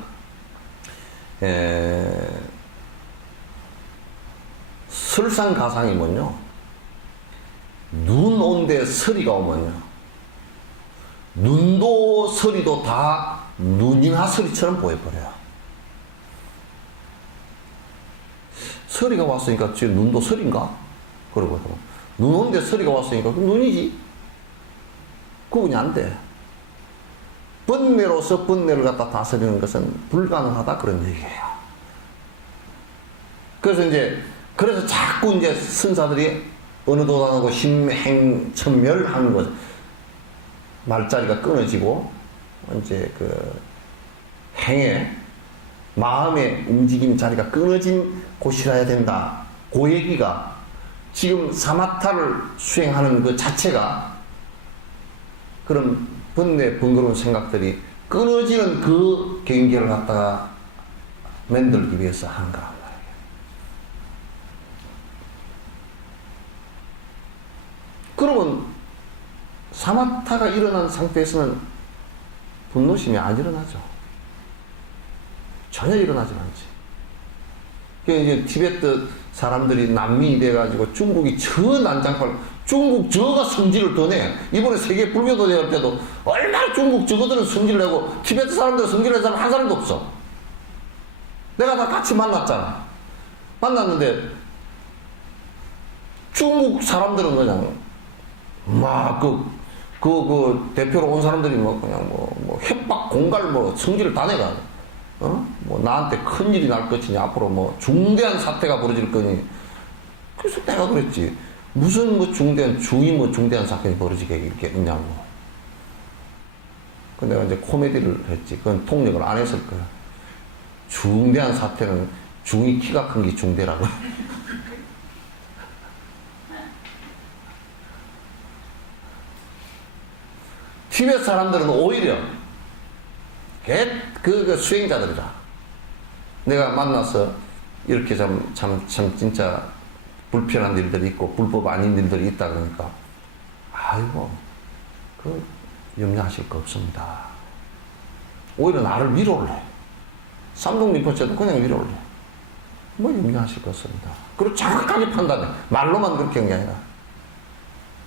설상가상이면요, 눈 온데 서리가 오면요, 눈도 서리도 다 눈이나 서리처럼 보여버려요. 서리가 왔으니까 지금 눈도 서리인가? 그러거든. 눈 온데 서리가 왔으니까 그럼 눈이지. 구분이 안 돼. 번뇌로서 번뇌를 갖다 다스리는 것은 불가능하다, 그런 얘기예요. 그래서 자꾸 이제 선사들이 어느 도단하고 심행천멸하는 거죠. 말자리가 끊어지고, 이제 행의, 마음의 움직임 자리가 끊어진 곳이라야 된다. 그 얘기가 지금 사마타를 수행하는 그 자체가 그런 번뇌, 번거로운 생각들이 끊어지는 그 경계를 갖다가 만들기 위해서 하는 거란 말이에요. 그러면 사마타가 일어난 상태에서는 분노심이 안 일어나죠. 전혀 일어나지 않지. 그러니까 이제 티베트 사람들이 난민이 돼가지고 중국이 저 난장판, 중국 저가 성질을 더 내. 이번에 세계 불교도 대회 때도 얼마나 중국 저거들은 성질을 내고 티베트 사람들은 성질을 낸 사람 한 사람도 없어. 내가 다 같이 만났잖아. 만났는데 중국 사람들은 그냥 막 대표로 온 사람들이 뭐 그냥 뭐 협박 공갈 뭐 성질을 다 내가. 뭐 나한테 큰일이 날 것이니, 앞으로 뭐 중대한 사태가 벌어질 거니. 그래서 내가 그랬지. 무슨 뭐 중대한 중대한 사건이 벌어지겠냐고. 그 내가 이제 코미디를 했지. 그건 통역을 안 했을 거야. 중대한 사태는 중이 키가 큰 게 중대라고. 티베트 사람들은 오히려 그 수행자들이라. 내가 만나서 이렇게 참 진짜 불편한 일들이 있고 불법 아닌 일들이 있다 그러니까, 아이고, 염려하실 거 없습니다. 오히려 나를 위로를 해. 삼동리포체도 그냥 위로를 해. 뭐 염려하실 거 없습니다. 그리고 정확하게 판단해. 말로만 그렇게 한 게 아니라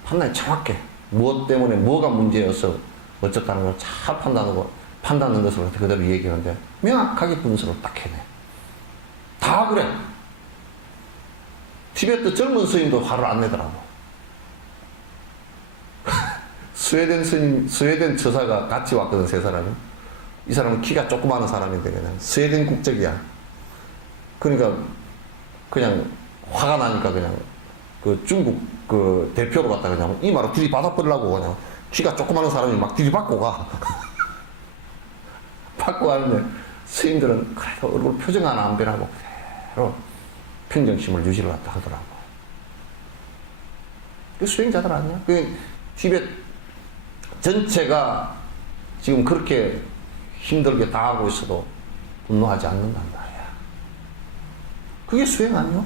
판단이 정확해. 무엇 때문에 뭐가 문제여서 어쩌다는 걸 잘 판단하는 것을 그대로 얘기하는데 명확하게 분석을 딱 해내. 다 그래. 티베트 젊은 스님도 화를 안 내더라고. 스웨덴 처사가 같이 왔거든, 세 사람이. 이 사람은 키가 조그마한 사람인데 그냥 스웨덴 국적이야. 그러니까 그냥 화가 나니까 그냥 그 중국 그 대표로 갔다 그냥 이마로 들이받아버리려고 그냥 키가 조그마한 사람이 막 들이받고 가. 받고 가는데 스님들은 그래도 얼굴 표정 하나 안 변하고 그대로 평정심을 유지를 갖다 하더라고. 그 수행자들 아니야? 그 티베트 전체가 지금 그렇게 힘들게 당하고 있어도 분노하지 않는단 말이야. 그게 수행 아니야?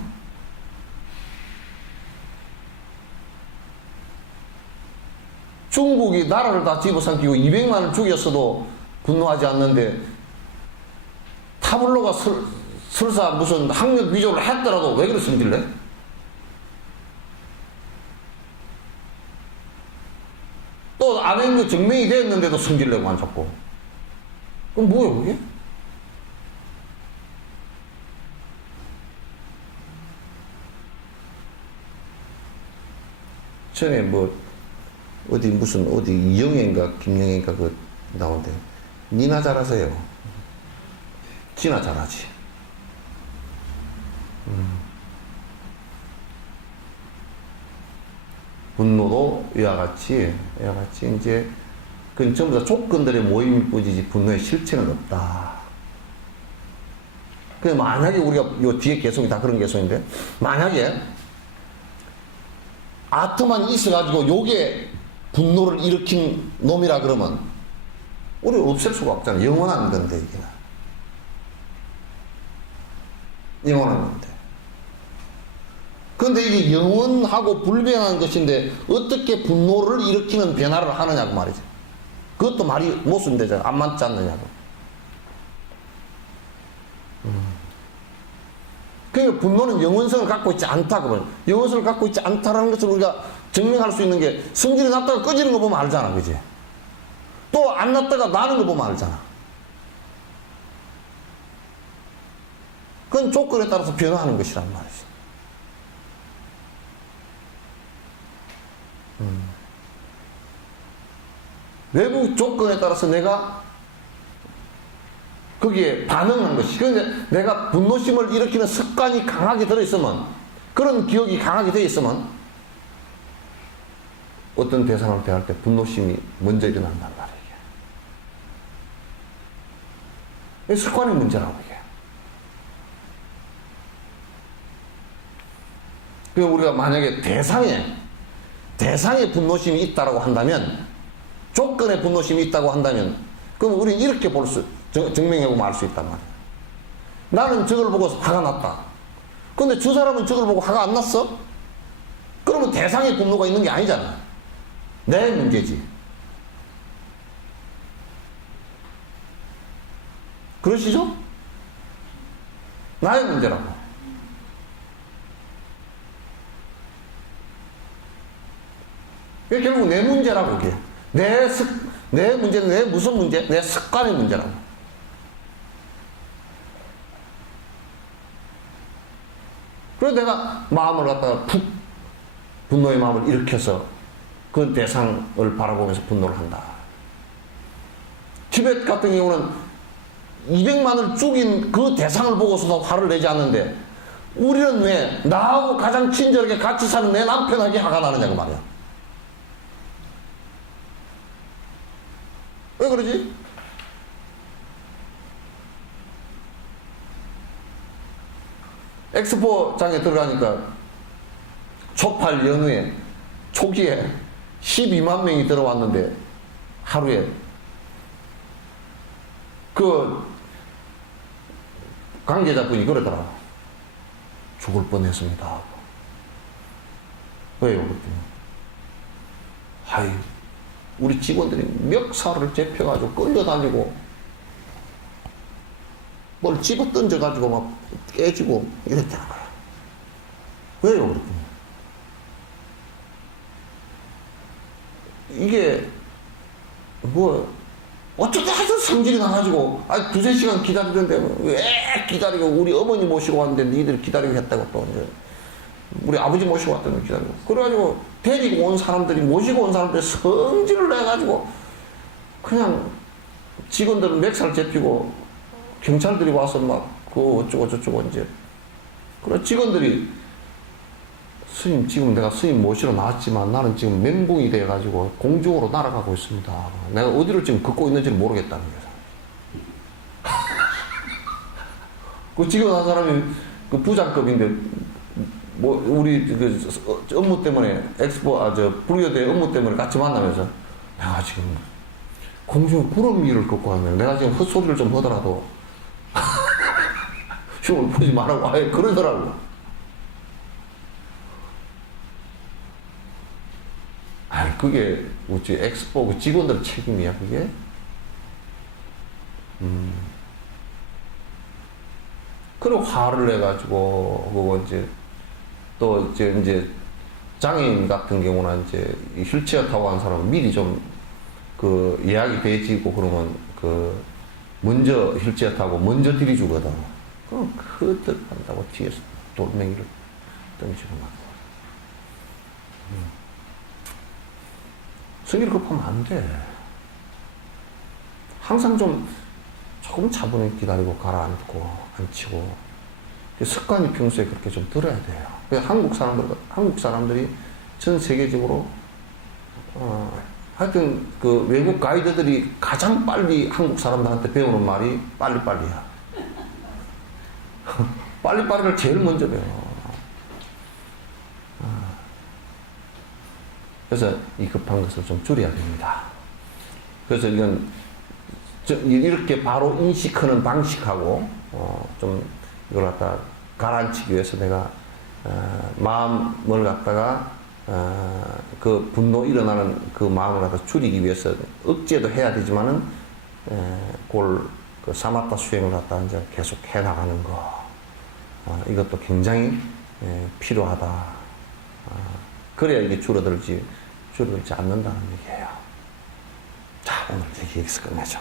중국이 나라를 다 집어삼키고 200만을 죽였어도 분노하지 않는데, 타블로가 설사 무슨 학력 위조를 했더라도 왜 그래 성질내? 또 안 한 거 증명이 됐는데도 성질내고 안 잡고. 그럼 뭐야 그게? 전에 뭐 어디 이영애인가 김영애인가 나온대. 니나 잘하세요. 지나 잘하지. 분노도 이와 같이 이제 그건 전부 다 조건들의 모임일 뿐이지 분노의 실체는 없다. 그 만약에 우리가 요 뒤에 개성이 다 그런 개성인데, 만약에 아트만 있어가지고 요게 분노를 일으킨 놈이라 그러면 우리 없앨 수가 없잖아. 영원한 건데 이게. 영원한 건데. 그런데 이게 영원하고 불변한 것인데 어떻게 분노를 일으키는 변화를 하느냐고 말이지. 그것도 말이 모순되잖아. 안 맞지 않느냐고. 그러니까 분노는 영원성을 갖고 있지 않다 그러면, 영원성을 갖고 있지 않다라는 것을 우리가 증명할 수 있는 게 성질이 났다가 꺼지는 거 보면 알잖아. 그지? 또 안 났다가 나는 거 보면 알잖아. 그건 조건에 따라서 변화하는 것이란 말이지. 외부 조건에 따라서 내가 거기에 반응하는 것이. 그러니까 내가 분노심을 일으키는 습관이 강하게 들어있으면, 그런 기억이 강하게 되어 있으면 어떤 대상을 대할 때 분노심이 먼저 일어난단 말이에요. 이게 습관의 문제라고 이게. 그러니까 우리가 만약에 대상에 분노심이 있다고 한다면, 조건에 분노심이 있다고 한다면, 그럼 우리는 이렇게 증명해보면 알 수 있단 말이야. 나는 저걸 보고 화가 났다. 근데 저 사람은 저걸 보고 화가 안 났어? 그러면 대상에 분노가 있는 게 아니잖아. 내 문제지. 그러시죠? 나의 문제라고. 결국 내 문제라고, 그게. 내 문제는 내 무슨 문제? 내 습관의 문제라고. 그래서 내가 마음을 갖다가 분노의 마음을 일으켜서 그 대상을 바라보면서 분노를 한다. 티벳 같은 경우는 200만을 죽인 그 대상을 보고서도 화를 내지 않는데, 우리는 왜 나하고 가장 친절하게 같이 사는 내 남편에게 화가 나느냐고 말이야. 왜 그러지? 엑스포장에 들어가니까 초팔 연휴에 초기에 12만 명이 들어왔는데, 하루에 그 관계자분이 그러더라고. 죽을 뻔했습니다. 왜요? 그랬더니, 하이, 우리 직원들이 멱살을 잡혀가지고 끌려다니고 뭘 집어 던져가지고 막 깨지고 이랬다는 거야. 왜요? 그랬더니, 이게 뭐 어쩌다 하여튼 성질이 나가지고, 두세 시간 기다리는데 왜 기다리고, 우리 어머니 모시고 왔는데 니들 기다리고 했다고, 또 이제 우리 아버지 모시고 왔다는 기다리고, 그래가지고 데리고 온 사람들이, 모시고 온 사람들이 성질을 내가지고 그냥 직원들은 멱살 잡히고 경찰들이 와서 막 어쩌고 저쩌고 이제. 그래 직원들이, 스님, 지금 내가 스님 모시러 나왔지만 나는 지금 멘붕이 돼가지고 공중으로 날아가고 있습니다. 내가 어디를 지금 걷고 있는지를 모르겠다는 거야. 그 지금 한 사람이 그 부장급인데, 뭐 우리 그 업무 때문에 불교대 업무 때문에 같이 만나면서, 내가 지금 공중에 구름 위를 걷고 하면 내가 지금 헛소리를 좀 하더라도 흉을 보지 말라고 아예 그러더라고. 아니 그게 우리 엑스포 그 직원들 책임이야 그게? 그리고 화를 내가지고 그거 이제 또 이제 장애인 같은 경우는 이제 휠체어 타고 간 사람은 미리 좀 그 예약이 돼지고 그러면 그 먼저 휠체어 타고 먼저 들이주거든. 그럼 그들 한다고 뒤에서 돌멩이를 던지고 막. 성의를 급하면 안 돼. 항상 좀 조금 차분히 기다리고 가라앉고 앉히고 그 습관이 평소에 그렇게 좀 들어야 돼요. 한국 사람들이 전 세계적으로 하여튼 그 외국 가이드들이 가장 빨리 한국 사람들한테 배우는 말이 빨리빨리야. 빨리빨리를 제일 먼저 배워. 그래서 이 급한 것을 좀 줄여야 됩니다. 그래서 이건 이렇게 바로 인식하는 방식하고 좀 이걸 갖다 가라앉히기 위해서 내가 마음을 갖다가 그 분노 일어나는 그 마음을 갖다 줄이기 위해서 억제도 해야 되지만은 그걸 그 사마타 수행을 갖다 이제 계속 해 나가는 거 이것도 굉장히 필요하다. 그래야 이게 줄어들지 않는다는 얘기예요. 자, 오늘 얘기 여기서 끝내죠.